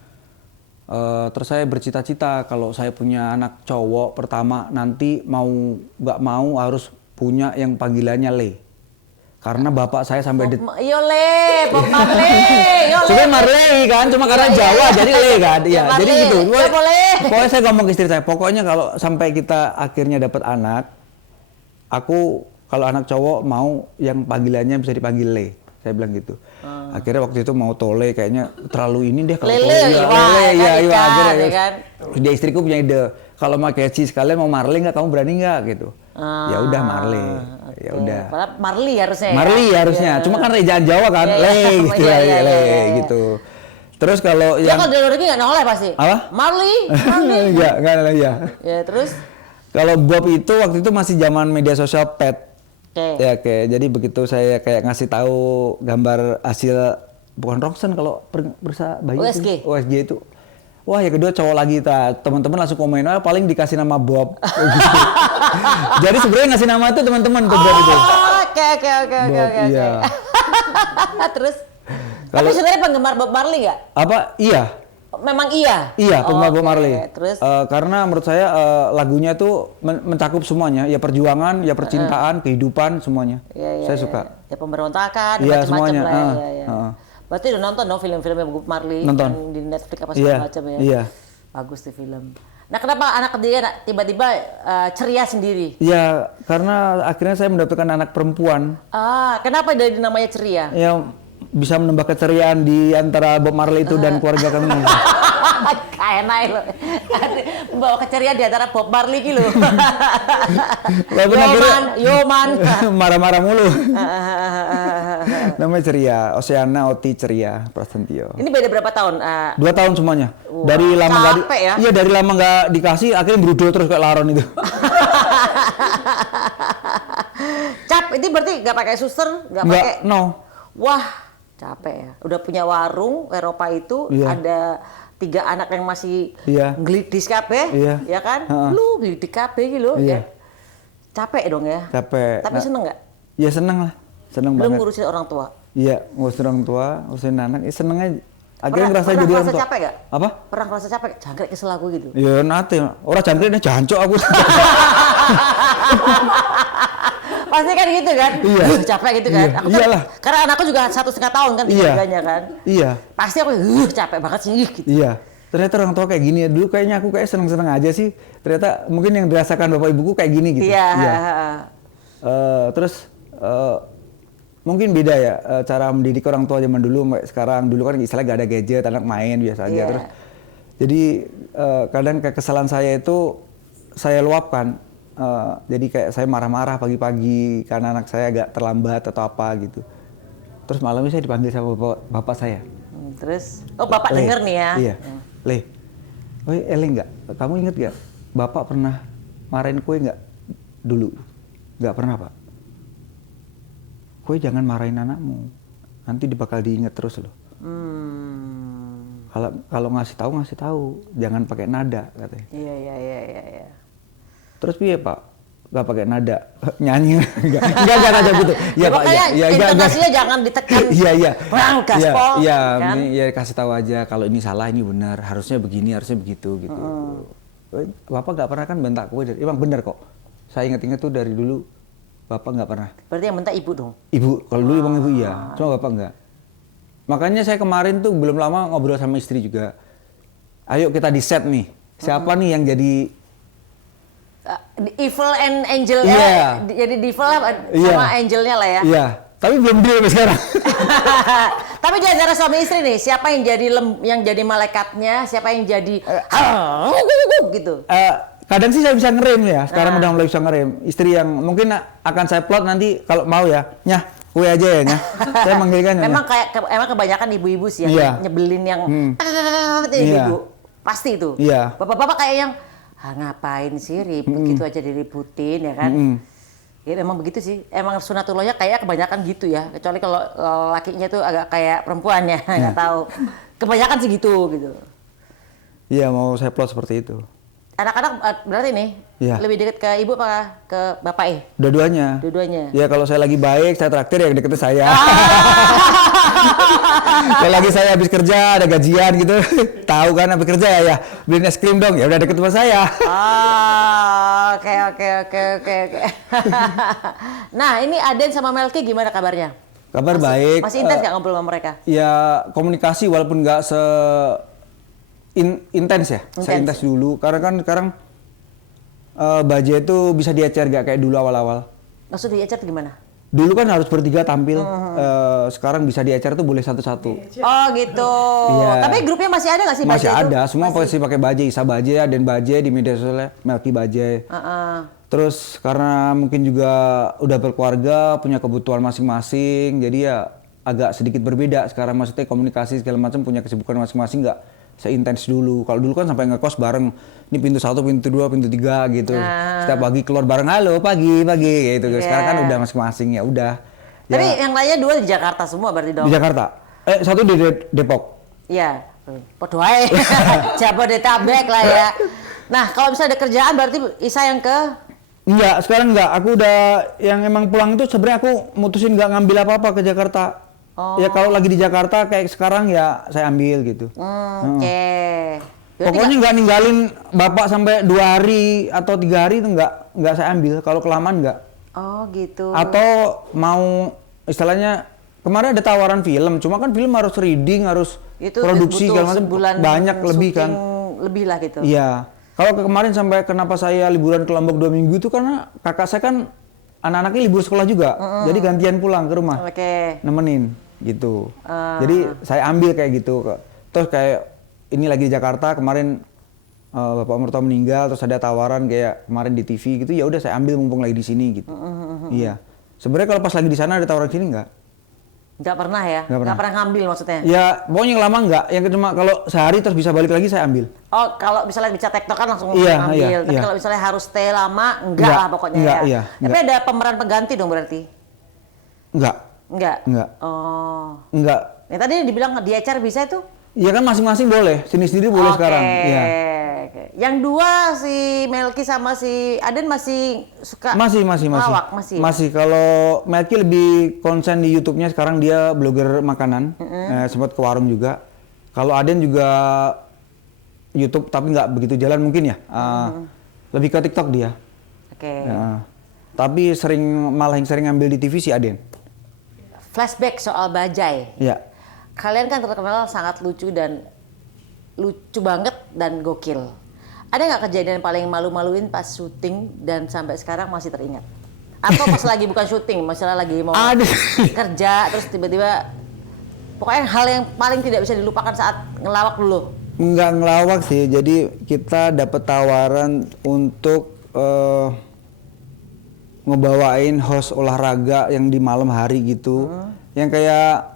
Terus saya bercita-cita kalau saya punya anak cowok pertama nanti mau nggak mau harus punya yang panggilannya Le. Karena bapak saya sampai Yo le, Bob Marley. Yo le. sebenarnya Marley kan, cuma karena Iya, Jawa iya. jadi le kan. Iya, Marley. jadi gitu. Ya, boleh. Pokoknya saya ngomong ke istri saya, pokoknya kalau sampai kita akhirnya dapat anak, aku kalau anak cowok mau yang panggilannya bisa dipanggil le. Saya bilang gitu. Akhirnya waktu itu mau Tole kayaknya terlalu ini deh kalau Lele, Tole. wah, Lele, kan iya, ikan, akhirnya ya kan? dia istriku punya ide. Kalau mau Keci sekalian mau Marley nggak, kamu berani nggak gitu. Ya udah Marley. Ya Oke. udah. Padahal Marley harusnya ya. Marley harusnya. Iya. Cuma kan rejaan Jawa kan, Iya, le iya. gitu Iya, lah, iya, le iya, iya. gitu. Terus kalau Ya yang kalau di luar negeri nggak noleh pasti. Apa? Marley, Marley. enggak ada ya. Ya terus. Kalau Bob itu waktu itu masih zaman media sosial pet. Oke. Ya kayak jadi begitu saya kayak ngasih tahu gambar hasil bukan rongsen kalau periksa bayi USG. itu, USG itu. Wah ya kedua cowok lagi teman-teman langsung komen, "Ah, paling dikasih nama Bob." Gitu. Jadi sebenarnya ngasih nama itu teman-teman tuh Bob itu. Oke. Bob, iya. Terus. Tapi sebenarnya penggemar Bob Marley nggak? Apa? Iya. Memang iya. Iya, penggemar Bob Oke, Marley. Terus. Karena menurut saya lagunya tuh mencakup semuanya, ya perjuangan, ya percintaan, kehidupan semuanya. Iya, Saya suka. Ya pemberontakan, Iya, macam-macam semuanya. lah. Ya, ya. Berarti udah nonton dong film-filmnya Bob Marley Nonton. yang di Netflix apa Iya, segala macam ya. iya. Bagus tuh film. Nah kenapa anak dia tiba-tiba ceria sendiri? Ya, karena akhirnya saya mendapatkan anak perempuan Kenapa dari namanya ceria? yang bisa menambah keceriaan di antara Bob Marley itu dan keluarga kami. Kayak naik loh. Membawa keceriaan di antara Bob Marley gitu. Walaupun akhirnya Yoman. marah-marah mulu. Namanya ceria, Oceana Oti Ceria Prasetyo. Ini beda berapa tahun? 2 tahun semuanya. Wah, Dari lama nggak capek ya? Iya, dari lama nggak dikasih akhirnya berudul terus kayak laron itu. Cap, ini berarti nggak pakai suster, nggak Nggak, pakai. no. Wah, capek ya. Udah punya warung Eropa itu, Iya. ada 3 anak yang masih Iya. ngelidis kabeh, Iya. ya kan? Ha-ha. Lu ngelidik kabeh gitu Iya. ya. Capek dong ya. Capek. Tapi Nah, seneng nggak? Ya seneng lah. Seneng Belum banget. ngurusin orang tua. Iya, ngurusin orang tua, ngurusin anak, senengnya akhirnya Pernah ngerasa jadi orang ngerasa tua. capek gak? Apa? Pernah ngerasa capek? Jangkrik kesel aku gitu. Ya nanti, orang jangkrik jancok aku. Pasti kan gitu kan? Iya. Capek gitu kan? Iya, Aku kan- iyalah. Karena anakku juga 1,5 tahun kan Iya. tiganya kan. Iya, Pasti aku capek banget sih gitu. iya. Ternyata orang tua kayak gini ya. Dulu kayaknya aku kayak seneng-seneng aja sih. Ternyata mungkin yang dirasakan bapak ibuku kayak gini gitu. Iya. Terus mungkin beda ya cara mendidik orang tua zaman dulu sampai sekarang. Dulu kan istilahnya gak ada gadget, anak main biasa aja. Iya. Terus jadi kadang kekesalan saya itu saya luapkan. Jadi kayak saya marah-marah pagi-pagi karena anak saya agak terlambat atau apa gitu. Terus malamnya saya dipanggil sama bapak saya. Terus, bapak Le, denger nih ya. Iya. Le, Ele nggak? Kamu inget nggak? Bapak pernah marahin kue nggak dulu? Nggak pernah, Pak. Kue jangan marahin anakmu. Nanti bakal diinget terus loh. Kalau ngasih tahu, jangan pakai nada katanya. Iya. Terus piye, Pak? Nggak pakai nada, nyanyi nggak macam gitu. Ya, makanya intonasinya jangan ditekan. Iya. Bang, gaspol. Iya, kan? ya kasih tahu aja kalau ini salah, ini benar, harusnya begini, harusnya begitu gitu. Bapak nggak pernah kan bentak kue, emang benar kok. Saya ingat-ingat tuh dari dulu, Bapak nggak pernah. Berarti yang bentak ibu dong? Ibu, kalau dulu emang ibu iya, cuma Bapak nggak. Makanya saya kemarin tuh belum lama ngobrol sama istri juga. Ayo kita di set nih, siapa nih yang jadi Evil and angel Iya. jadi devil sama Iya. angelnya lah ya. Iya, tapi belum deal sampai sekarang. Tapi di antara suami istri nih, siapa yang jadi yang jadi malaikatnya, siapa yang jadi gitu. Kadang sih saya bisa ngerem ya, sekarang udah mulai bisa ngerem. Istri yang mungkin akan saya plot nanti kalau mau ya, nyah, kue aja ya nyah. Saya manggilkan ya. Memang emang kebanyakan ibu-ibu sih yang Iya. nyebelin yang Iya. ibu. Pasti itu. Iya. Bapak-bapak kayak yang ngapain sih ribut gitu aja diributin ya kan. Ya memang begitu sih. Emang sunatullahnya kayak kebanyakan gitu ya. Kecuali kalau lakinya tuh agak kayak perempuannya, nggak tahu. Kebanyakan sih gitu. Iya, mau saya plot seperti itu. Anak-anak berarti nih Iya. lebih dekat ke ibu apa ke bapak? Dua-duanya. Dua-duanya. Ya kalau saya lagi baik, saya traktir yang deketnya saya. Kalau lagi saya habis kerja, ada gajian gitu, tahu kan habis kerja ya, beliin es krim dong, ya udah deket sama saya. Oke. Nah, ini Aden sama Melki gimana kabarnya? Kabar baik. Masih intens nggak ngobrol sama mereka? Ya komunikasi walaupun nggak intens ya, saya intens dulu. Karena kan sekarang Bajai itu bisa diecer nggak kayak dulu awal-awal. Maksud diecer gimana? Dulu kan harus bertiga tampil, sekarang bisa diecer tuh boleh satu-satu. Oh gitu. Iya. Tapi grupnya masih ada nggak sih Masih Bajai ada, itu? semua pasti pakai Bajai, Isa Bajai, Aden Bajai di media sosialnya, Melki Bajai. Terus karena mungkin juga udah berkeluarga, punya kebutuhan masing-masing, jadi ya agak sedikit berbeda sekarang, maksudnya komunikasi segala macam punya kesibukan masing-masing, nggak seintens dulu. Kalau dulu kan sampai ngekos bareng, ini pintu 1, pintu 2, pintu 3 gitu. Setiap pagi keluar bareng, halo pagi gitu. Sekarang kan udah masing-masing, ya udah. Tapi Ya, yang lainnya dua di Jakarta semua berarti dong? di Jakarta. Satu di Depok. Iya. Podo ae. Jabodetabek lah ya. Nah, kalau misalnya ada kerjaan berarti Isa yang ke Enggak, sekarang enggak. Aku udah yang emang pulang itu sebenarnya aku mutusin nggak ngambil apa-apa ke Jakarta. Ya kalau lagi di Jakarta kayak sekarang ya saya ambil gitu. Oke. Berarti Pokoknya nggak ninggalin bapak sampai 2 hari atau 3 hari itu nggak saya ambil. Kalau kelamaan nggak. Oh gitu. Atau mau istilahnya kemarin ada tawaran film, cuma kan film harus reading, harus itu produksi butuh segala macam sebulan banyak lebih kan. syuting lebih lah gitu. Iya. Kalau kemarin sampai kenapa saya liburan ke Lombok 2 minggu itu karena kakak saya kan anak-anaknya libur sekolah juga, jadi gantian pulang ke rumah, nemenin gitu. Jadi saya ambil kayak gitu. Terus kayak ini lagi di Jakarta kemarin bapak mertua meninggal, terus ada tawaran kayak kemarin di TV gitu, ya udah saya ambil mumpung lagi di sini gitu. Iya. Sebenarnya kalau pas lagi di sana ada tawaran sini nggak? Nggak pernah ya? Nggak pernah ngambil maksudnya? Ya, pokoknya yang lama nggak. Yang cuma kalau sehari terus bisa balik lagi saya ambil. Oh, kalau misalnya bisa TikTok kan langsung Iya, ambil. iya, Tapi iya. kalau misalnya harus stay lama, enggak lah pokoknya enggak, ya. iya, Tapi enggak. ada pemeran pengganti dong berarti? Enggak. Enggak? Enggak. Oh. Enggak. Yang tadi dibilang di acara bisa itu? Iya kan masing-masing boleh. Sendiri-sendiri boleh sekarang. Iya. Oke. Yang dua si Melki sama si Aden masih suka Masih. lawak? Masih. Masih. Kalau Melki lebih konsen di YouTube-nya, sekarang dia blogger makanan. Sempat ke warung juga. Kalau Aden juga YouTube tapi nggak begitu jalan mungkin ya. Lebih ke TikTok dia. Oke. Ya. Tapi malah yang sering ngambil di TV si Aden. Flashback soal Bajai. Iya. Kalian kan terkenal sangat lucu banget dan gokil. Ada nggak kejadian yang paling malu-maluin pas syuting dan sampai sekarang masih teringat? Atau pas lagi bukan syuting, misalnya lagi mau kerja terus tiba-tiba pokoknya hal yang paling tidak bisa dilupakan saat ngelawak dulu. Nggak ngelawak sih, jadi kita dapat tawaran untuk ngebawain host olahraga yang di malam hari gitu, yang kayak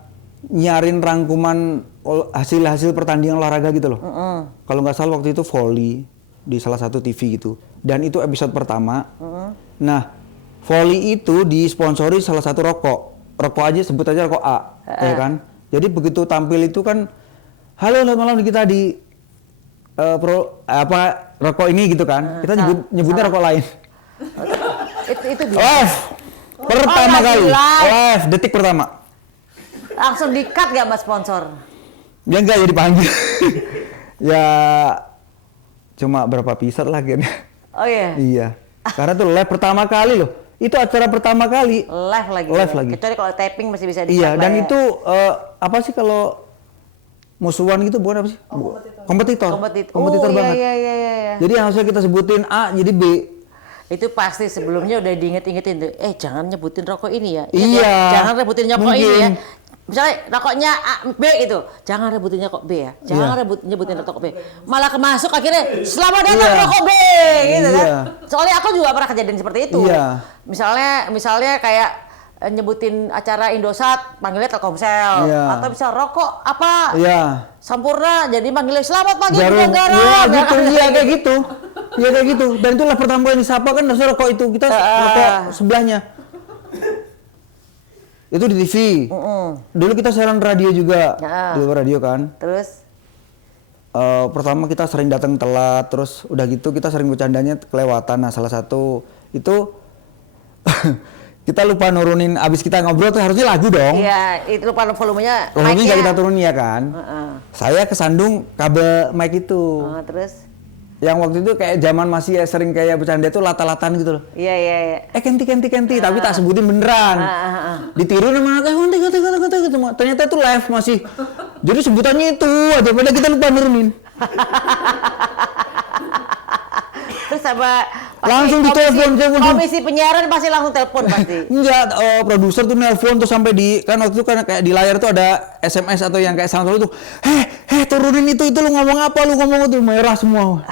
nyarin rangkuman hasil-hasil pertandingan olahraga gitu loh. Kalau nggak salah waktu itu volley di salah satu TV gitu, dan itu episode pertama. Nah, volley itu disponsori salah satu rokok aja, sebut aja rokok A, ya kan. Jadi begitu tampil itu kan, halo selamat malam kita di rokok ini gitu kan, kita nyebutnya rokok lain. Itu Live pertama kali, live detik pertama. langsung di-cut gak mas sponsor? Ya enggak, ya dipanggil. Ya cuma berapa episode lah kayaknya. Oh iya? Iya. Karena tuh live pertama kali loh. Itu acara pertama kali. Live lagi. Live lagi. Kecuali kalau taping masih bisa di-cut. Iya, dan lah ya. itu apa sih kalau musuhan gitu bukan apa sih? Kompetitor. Kompetitor banget. Iya. Jadi yang harusnya kita sebutin A jadi B. Itu pasti sebelumnya udah diinget-ingetin tuh. Jangan nyebutin rokok ini ya. Iya. Jangan rebutin rokok mungkin. ini ya. Misalnya rokoknya A, B itu, jangan rebutin rokok B ya. Jangan nyebutin rokok B. Malah kemasuk akhirnya selamat datang rokok B gitu kan. Soalnya aku juga pernah kejadian seperti itu. Iya. Misalnya kayak nyebutin acara Indosat panggilnya Telkomsel atau bisa rokok apa Sampurna jadi panggilnya selamat pagi Bunda Garam. Iya gitu, iya kayak gitu. Iya kayak gitu. Dan itulah pertama yang disapa kan harusnya rokok itu. Kita rokok sebelahnya. Itu di TV. Dulu kita siaran radio juga. Di luar radio kan. Terus? pertama kita sering datang telat, terus udah gitu kita sering bercandanya kelewatan. Nah salah satu itu kita lupa nurunin, abis kita ngobrol tuh harusnya lagu dong. Iya, itu lupa volumenya. Volumenya nggak kita mic-nya. turunin ya kan. Saya kesandung kabel mic itu. Terus? Yang waktu itu kayak zaman masih sering kayak bercanda tuh lata-latan gitu loh. Iya. Kenti, tapi tak sebutin beneran. Ditiru sama kenti, ternyata itu live masih. Jadi sebutannya itu aja, padahal kita lupa nurunin. Terus sama Langsung ditelepon. komisi penyiaran pasti langsung telepon pasti. Enggak, produser tuh nelpon tuh sampai di, kan waktu itu kan kayak di layar tuh ada SMS atau yang kayak sound tuh, turunin itu lu ngomong apa, lu ngomong itu merah semua.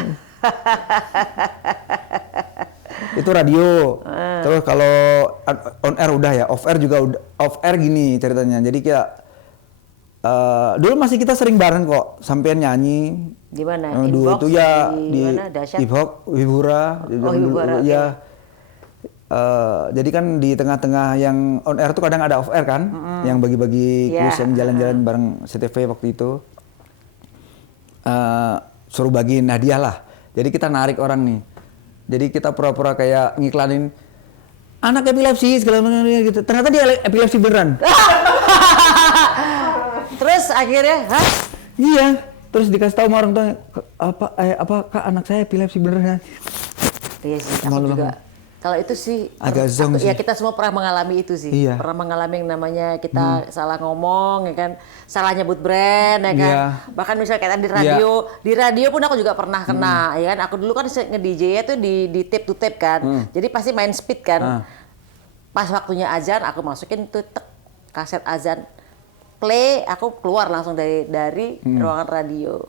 Itu radio. Terus kalau on air udah ya, off air juga udah. Off air gini ceritanya. Jadi kayak dulu masih kita sering bareng kok, sampean nyanyi. Di mana? Dulu itu ya di di mana? Dahsyat. Hibura. Hibura. Ya. Jadi kan di tengah-tengah yang on air tuh kadang ada off air kan, yang bagi-bagi kuis yang jalan-jalan bareng CTV waktu itu. Suruh bagiin hadiah lah. Jadi kita narik orang nih. Jadi kita pura-pura kayak ngiklanin anak epilepsi segala macam gitu. Ternyata dia epilepsi beneran. Terus akhirnya, Iya. Terus dikasih tahu sama orang tua, apa kak anak saya epilepsi beneran? Iya sih, aku Malu juga. banget. Kalau itu sih, Agak zonk sih. ya kita semua pernah mengalami itu sih. Iya. Pernah mengalami yang namanya kita salah ngomong, ya kan, salah nyebut brand, ya kan. Iya. Bahkan misalnya kayak di radio, di radio pun aku juga pernah kena, ya kan. Aku dulu kan nge-DJ ya tuh di tape to tape kan, jadi pasti main speed kan. Pas waktunya azan, aku masukin tuh kaset azan. Play, aku keluar langsung dari ruangan radio.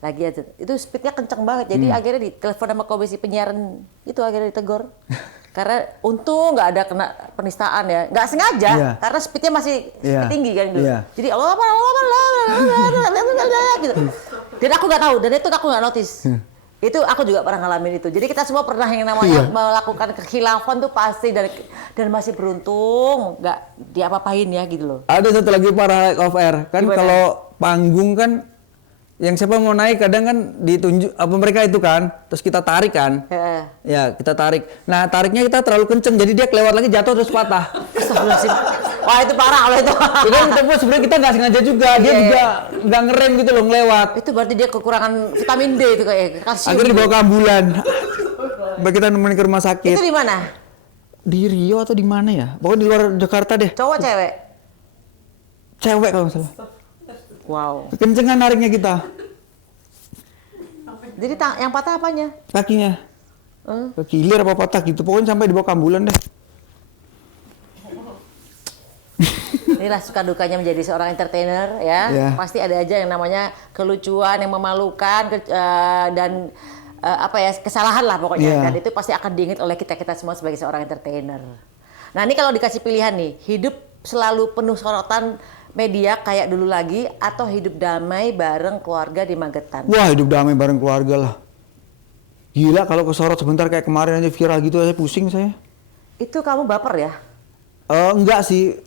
Lagi aja. Itu speednya kenceng banget. Jadi akhirnya ditelepon sama komisi penyiaran itu akhirnya ditegur. Karena untung nggak ada kena penistaan ya. Nggak sengaja. Iya. Karena speednya masih speed tinggi kan dulu. Iya. Jadi gitu. Dan aku nggak tahu. Dan itu aku nggak notice. Itu aku juga pernah ngalamin itu. Jadi kita semua pernah yang namanya melakukan kekhilafan tuh pasti dan masih beruntung nggak diapa-apain ya gitu loh. Ada satu lagi parah off air. Kan Gimana? kalau panggung kan yang siapa mau naik kadang kan ditunjuk apa mereka itu kan, terus kita tarik kan. Ya, kita tarik. Nah, tariknya kita terlalu kenceng jadi dia kelewat lagi jatuh terus patah. Astagfirullahaladzim. Wah itu parah kalau itu. Itu kan sebenarnya kita nggak sengaja juga, dia juga nggak ngerem gitu loh ngelewat. Itu berarti dia kekurangan vitamin D itu kayak kalsium. Akhirnya dibawa ke ambulan. Sampai kita nemenin ke rumah sakit. Itu di mana? Di Rio atau di mana ya? Pokoknya di luar Jakarta deh. Cowok cewek? Cewek kalau nggak salah. Wow. Kencengan nariknya kita. Jadi yang patah apanya? Kakinya. Kekilir apa patah gitu. Pokoknya sampai dibawa ke ambulan deh. Inilah suka dukanya menjadi seorang entertainer ya. Yeah. Pasti ada aja yang namanya kelucuan yang memalukan dan kesalahan lah pokoknya. Yeah. Dan itu pasti akan diingat oleh kita semua sebagai seorang entertainer. Nah ini kalau dikasih pilihan nih, hidup selalu penuh sorotan media kayak dulu lagi atau hidup damai bareng keluarga di Magetan? Wah, hidup damai bareng keluarga lah. Gila kalau kesorot sebentar kayak kemarin aja viral gitu aja pusing saya. Itu kamu baper ya? Enggak sih,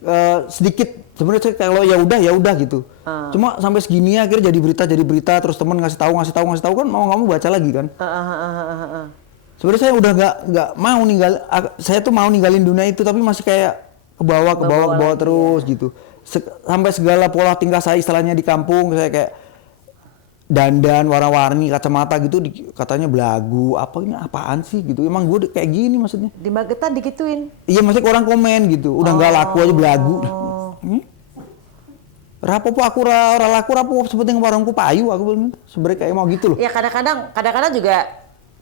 sedikit. Sebenarnya kalau ya udah gitu. Cuma sampai segini akhirnya jadi berita terus teman ngasih tahu kan mau nggak mau baca lagi kan. Sebenarnya saya udah nggak mau saya tuh mau ninggalin dunia itu tapi masih kayak ke bawah terus gitu. Sampai segala pola tingkah saya istilahnya di kampung saya kayak dandan warna-warni kacamata gitu katanya belagu apa ini apaan sih gitu emang gue kayak gini maksudnya Di Magetan digituin? iya maksudnya orang komen gitu udah nggak laku aja belagu rapopo aku ora laku rapopo seperti warungku payu aku bilang sebenarnya kayak mau gitu loh Ya kadang-kadang juga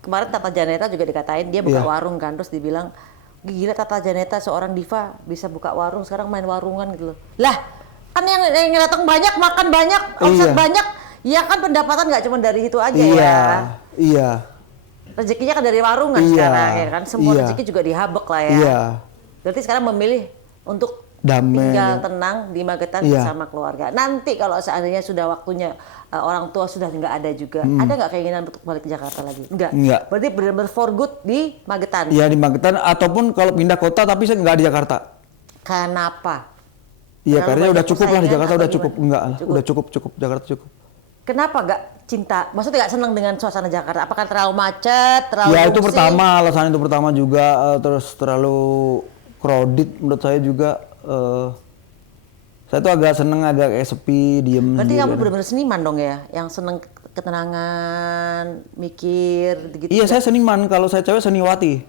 kemarin Tata Janeta juga dikatain dia buka warung kan terus dibilang gila Tata Janeta seorang diva bisa buka warung sekarang main warungan gitu loh. Lah kan yang datang banyak makan banyak omset banyak ya kan pendapatan nggak cuma dari itu aja Iya. Rezekinya kan dari warungan sekarang ya kan semua rezeki juga dihabek lah ya. Iya. Berarti sekarang memilih untuk damai tinggal tenang di Magetan bersama keluarga. Nanti kalau seandainya sudah waktunya orang tua sudah nggak ada juga, ada nggak keinginan untuk balik ke Jakarta lagi? Enggak. Berarti benar-benar for good di Magetan. Iya di Magetan ataupun kalau pindah kota tapi saya nggak di Jakarta. Kenapa? Iya Terlalu karena banyak udah cukup lah di persaingan Jakarta atau udah cukup gimana? enggak lah udah cukup Jakarta cukup. Kenapa gak cinta? Maksudnya gak senang dengan suasana Jakarta? Apakah terlalu macet, terlalu Ya itu pusing? pertama, alasan itu pertama juga, terus terlalu crowded menurut saya juga. Saya tuh agak seneng agak kayak sepi, diem Berarti sendiri. kamu benar-benar seniman dong ya? Yang seneng ketenangan, mikir, gitu. Iya saya seniman, kalau saya cewek seniwati.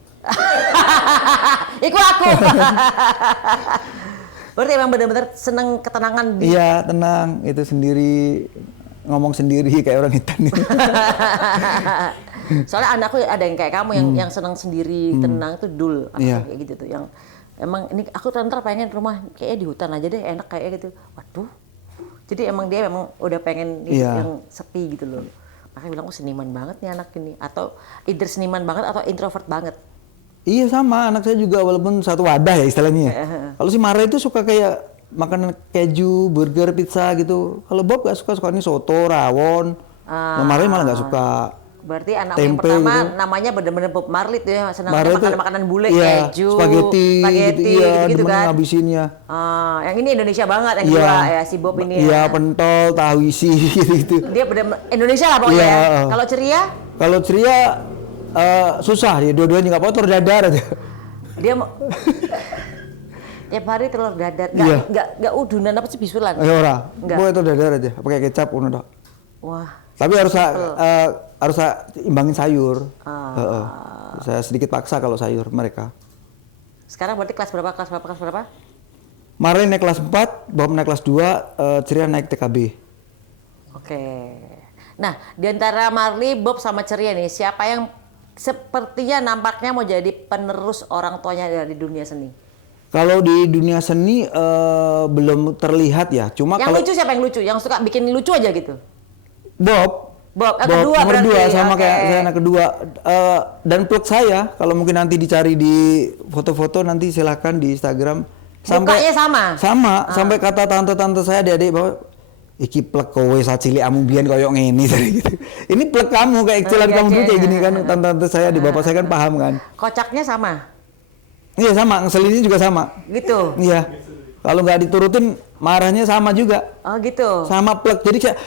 Iku aku. Berarti emang benar-benar seneng ketenangan di... Iya tenang, itu sendiri, ngomong sendiri kayak orang hitam. Soalnya anakku ada yang kayak kamu yang seneng sendiri, tenang tuh Dul. Anak Iya. kayak gitu tuh yang emang ini aku ntar pengen rumah kayaknya di hutan aja deh enak kayak gitu. Waduh. Jadi emang dia memang udah pengen Iya. yang sepi gitu loh. Makanya bilang aku seniman banget nih anak ini atau either seniman banget atau introvert banget. Iya sama, anak saya juga walaupun satu wadah ya istilahnya. Ya. Kalau si Mara itu suka kayak makanan keju, burger, pizza gitu. Kalau Bob gak suka, ini soto, rawon. Nah, Mara malah gak suka. Berarti anak yang Tempe pertama gitu. namanya benar-benar Bob Marley tuh ya, senang Mara itu, makanan bule, iya, keju, spaghetti gitu, iya, gitu demen kan. ngabisinnya. Yang ini Indonesia banget yang Iya. kedua ya si Bob ini Iya, ya. pentol, tahu isi gitu-gitu. Dia benar Indonesia lah pokoknya. Iya. Ya. Kalau ceria, Kalau ceria susah dia, dua-duanya nggak potong dadar aja. dia mau tiap hari telur dadar, Iya. nggak udunan apa sih bisulan? Ayo ora, Nggak. boleh itu dadar aja, pakai kecap udah dok. Wah, Tapi harus imbangin sayur. Heeh. Saya sedikit paksa kalau sayur mereka. sekarang berarti kelas berapa? Kelas berapa? Maren naik kelas 4, Bob naik kelas 2, Ceria naik TKB. Oke. Nah, di antara Marley, Bob sama Ceria nih, siapa yang sepertinya nampaknya mau jadi penerus orang tuanya dari dunia seni? Kalau di dunia seni belum terlihat ya, cuma Yang kalau lucu siapa yang lucu? Yang suka bikin lucu aja gitu? Bob Kedua nomor berarti. 2 sama Oke. kayak saya anak kedua. Dan plug saya kalau mungkin nanti dicari di foto-foto nanti silakan di Instagram. Mukanya sama? Sama, sampai kata tante-tante saya adik-adik bahwa iki plek kowe sacili amu biyen koyo ngene gitu. Ini plek kamu kayak kecilan kamu dulu kayak gini kan tante-tante saya di bapak saya kan paham kan. Kocaknya sama? Iya sama, ngeselinnya juga sama. Gitu? Iya. Kalau nggak diturutin marahnya sama juga. Oh gitu? Sama plek. Jadi kayak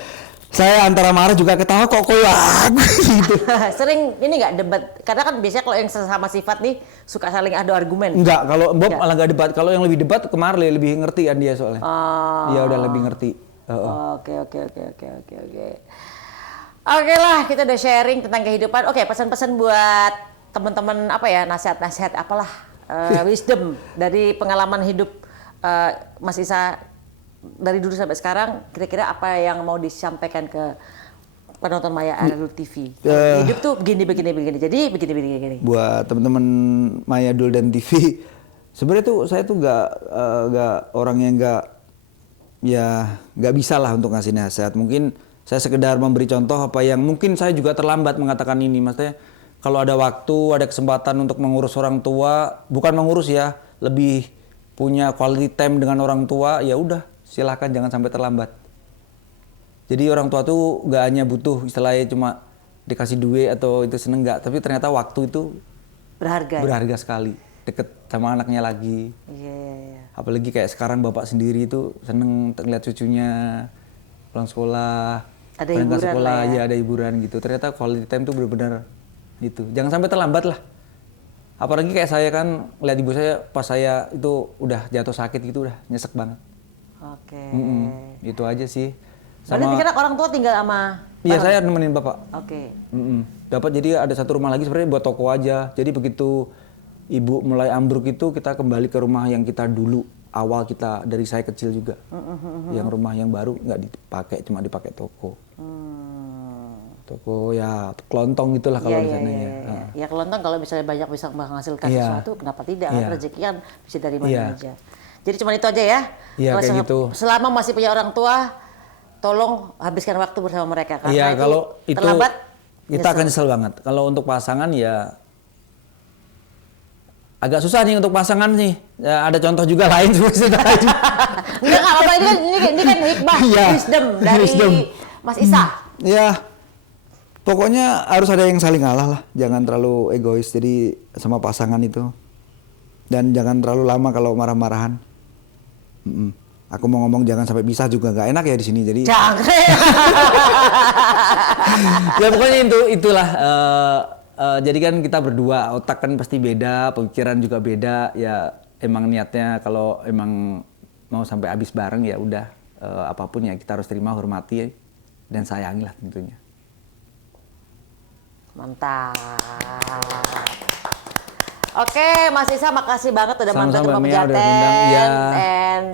saya antara marah juga ketawa kok koyo aku gitu. Sering ini nggak debat? Karena kan biasanya kalau yang sesama sifat nih suka saling adu argumen. Enggak, kalau Bob Enggak. malah nggak debat. Kalau yang lebih debat ke Marley lebih ngerti kan dia soalnya. Oh. Iya udah lebih ngerti. Oke. Oke lah, kita udah sharing tentang kehidupan. Oke, pesan-pesan buat teman-teman apa ya, nasihat-nasihat apalah, wisdom dari pengalaman hidup Mas Isa dari dulu sampai sekarang. Kira-kira apa yang mau disampaikan ke penonton Maya Adul TV? Hidup tuh begini. Jadi begini. Buat teman-teman Maya Dul dan TV, sebenarnya tuh saya tuh nggak orang yang nggak bisa lah untuk ngasih nasihat. Mungkin saya sekedar memberi contoh apa yang mungkin saya juga terlambat mengatakan ini. Maksudnya kalau ada waktu, ada kesempatan untuk mengurus orang tua, bukan mengurus ya, lebih punya quality time dengan orang tua, ya udah silakan jangan sampai terlambat. Jadi orang tua tuh nggak hanya butuh istilahnya cuma dikasih duit atau itu seneng nggak, tapi ternyata waktu itu berharga. berharga sekali. Deket sama anaknya lagi. Iya. Apalagi kayak sekarang bapak sendiri itu seneng ngeliat cucunya pulang sekolah, Ada berangkat hiburan sekolah, lah ya. ada hiburan gitu. Ternyata quality time tuh benar-benar itu. Jangan sampai terlambat lah. Apalagi kayak saya kan ngeliat ibu saya pas saya itu udah jatuh sakit gitu udah nyesek banget. Oke. Itu aja sih. Berarti kira orang tua tinggal sama? Iya saya nemenin bapak. Oke. Dapat jadi ada satu rumah lagi sebenarnya buat toko aja. Jadi begitu ibu mulai ambruk itu kita kembali ke rumah yang kita dulu awal kita dari saya kecil juga. Yang rumah yang baru nggak dipakai, cuma dipakai toko. Toko ya kelontong gitulah kalau di sana ya. Ya kelontong kalau misalnya banyak bisa menghasilkan Iya. sesuatu, kenapa tidak? Iya. Kan rezeki kan bisa dari mana Iya. aja. Jadi cuma itu aja ya. Iya, Kalau kayak gitu. Selama masih punya orang tua, tolong habiskan waktu bersama mereka. Karena Iya, itu kalau itu terlambat, kita akan nyesel banget. Kalau untuk pasangan ya agak susah nih untuk pasangan nih. Ya, ada contoh juga lain sebenarnya. Enggak apa-apa, ini kan hikmah, Iya, wisdom dari wisdom. Mas Isa. Ya, pokoknya harus ada yang saling ngalah lah. Jangan terlalu egois jadi sama pasangan itu. Dan jangan terlalu lama kalau marah-marahan. Aku mau ngomong jangan sampai pisah juga nggak enak ya di sini. Jadi Jangan. ya pokoknya itulah. Jadi kan kita berdua, otak kan pasti beda, pemikiran juga beda. Ya emang niatnya kalau emang mau sampai habis bareng ya udah, apapun ya kita harus terima, hormati dan sayangi lah tentunya. Mantap. Oke, Mas Isa, makasih banget udah mampir ke Sama-sama, rumah Mia, udah Pejaten. undang. Iya. And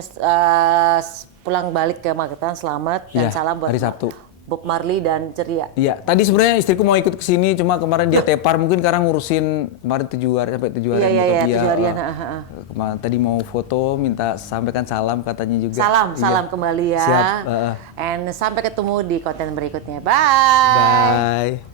pulang balik ke Magetan selamat dan Iya, salam buat hari Sabtu. Bob Marley dan ceria. Iya, tadi sebenarnya istriku mau ikut ke sini, cuma kemarin dia tepar, mungkin sekarang ngurusin kemarin 7 hari sampai 7 hari. Iya, 7 harian. Kemarin tadi mau foto, minta sampaikan salam katanya juga. Salam kembali ya. Siap. And sampai ketemu di konten berikutnya. Bye. Bye.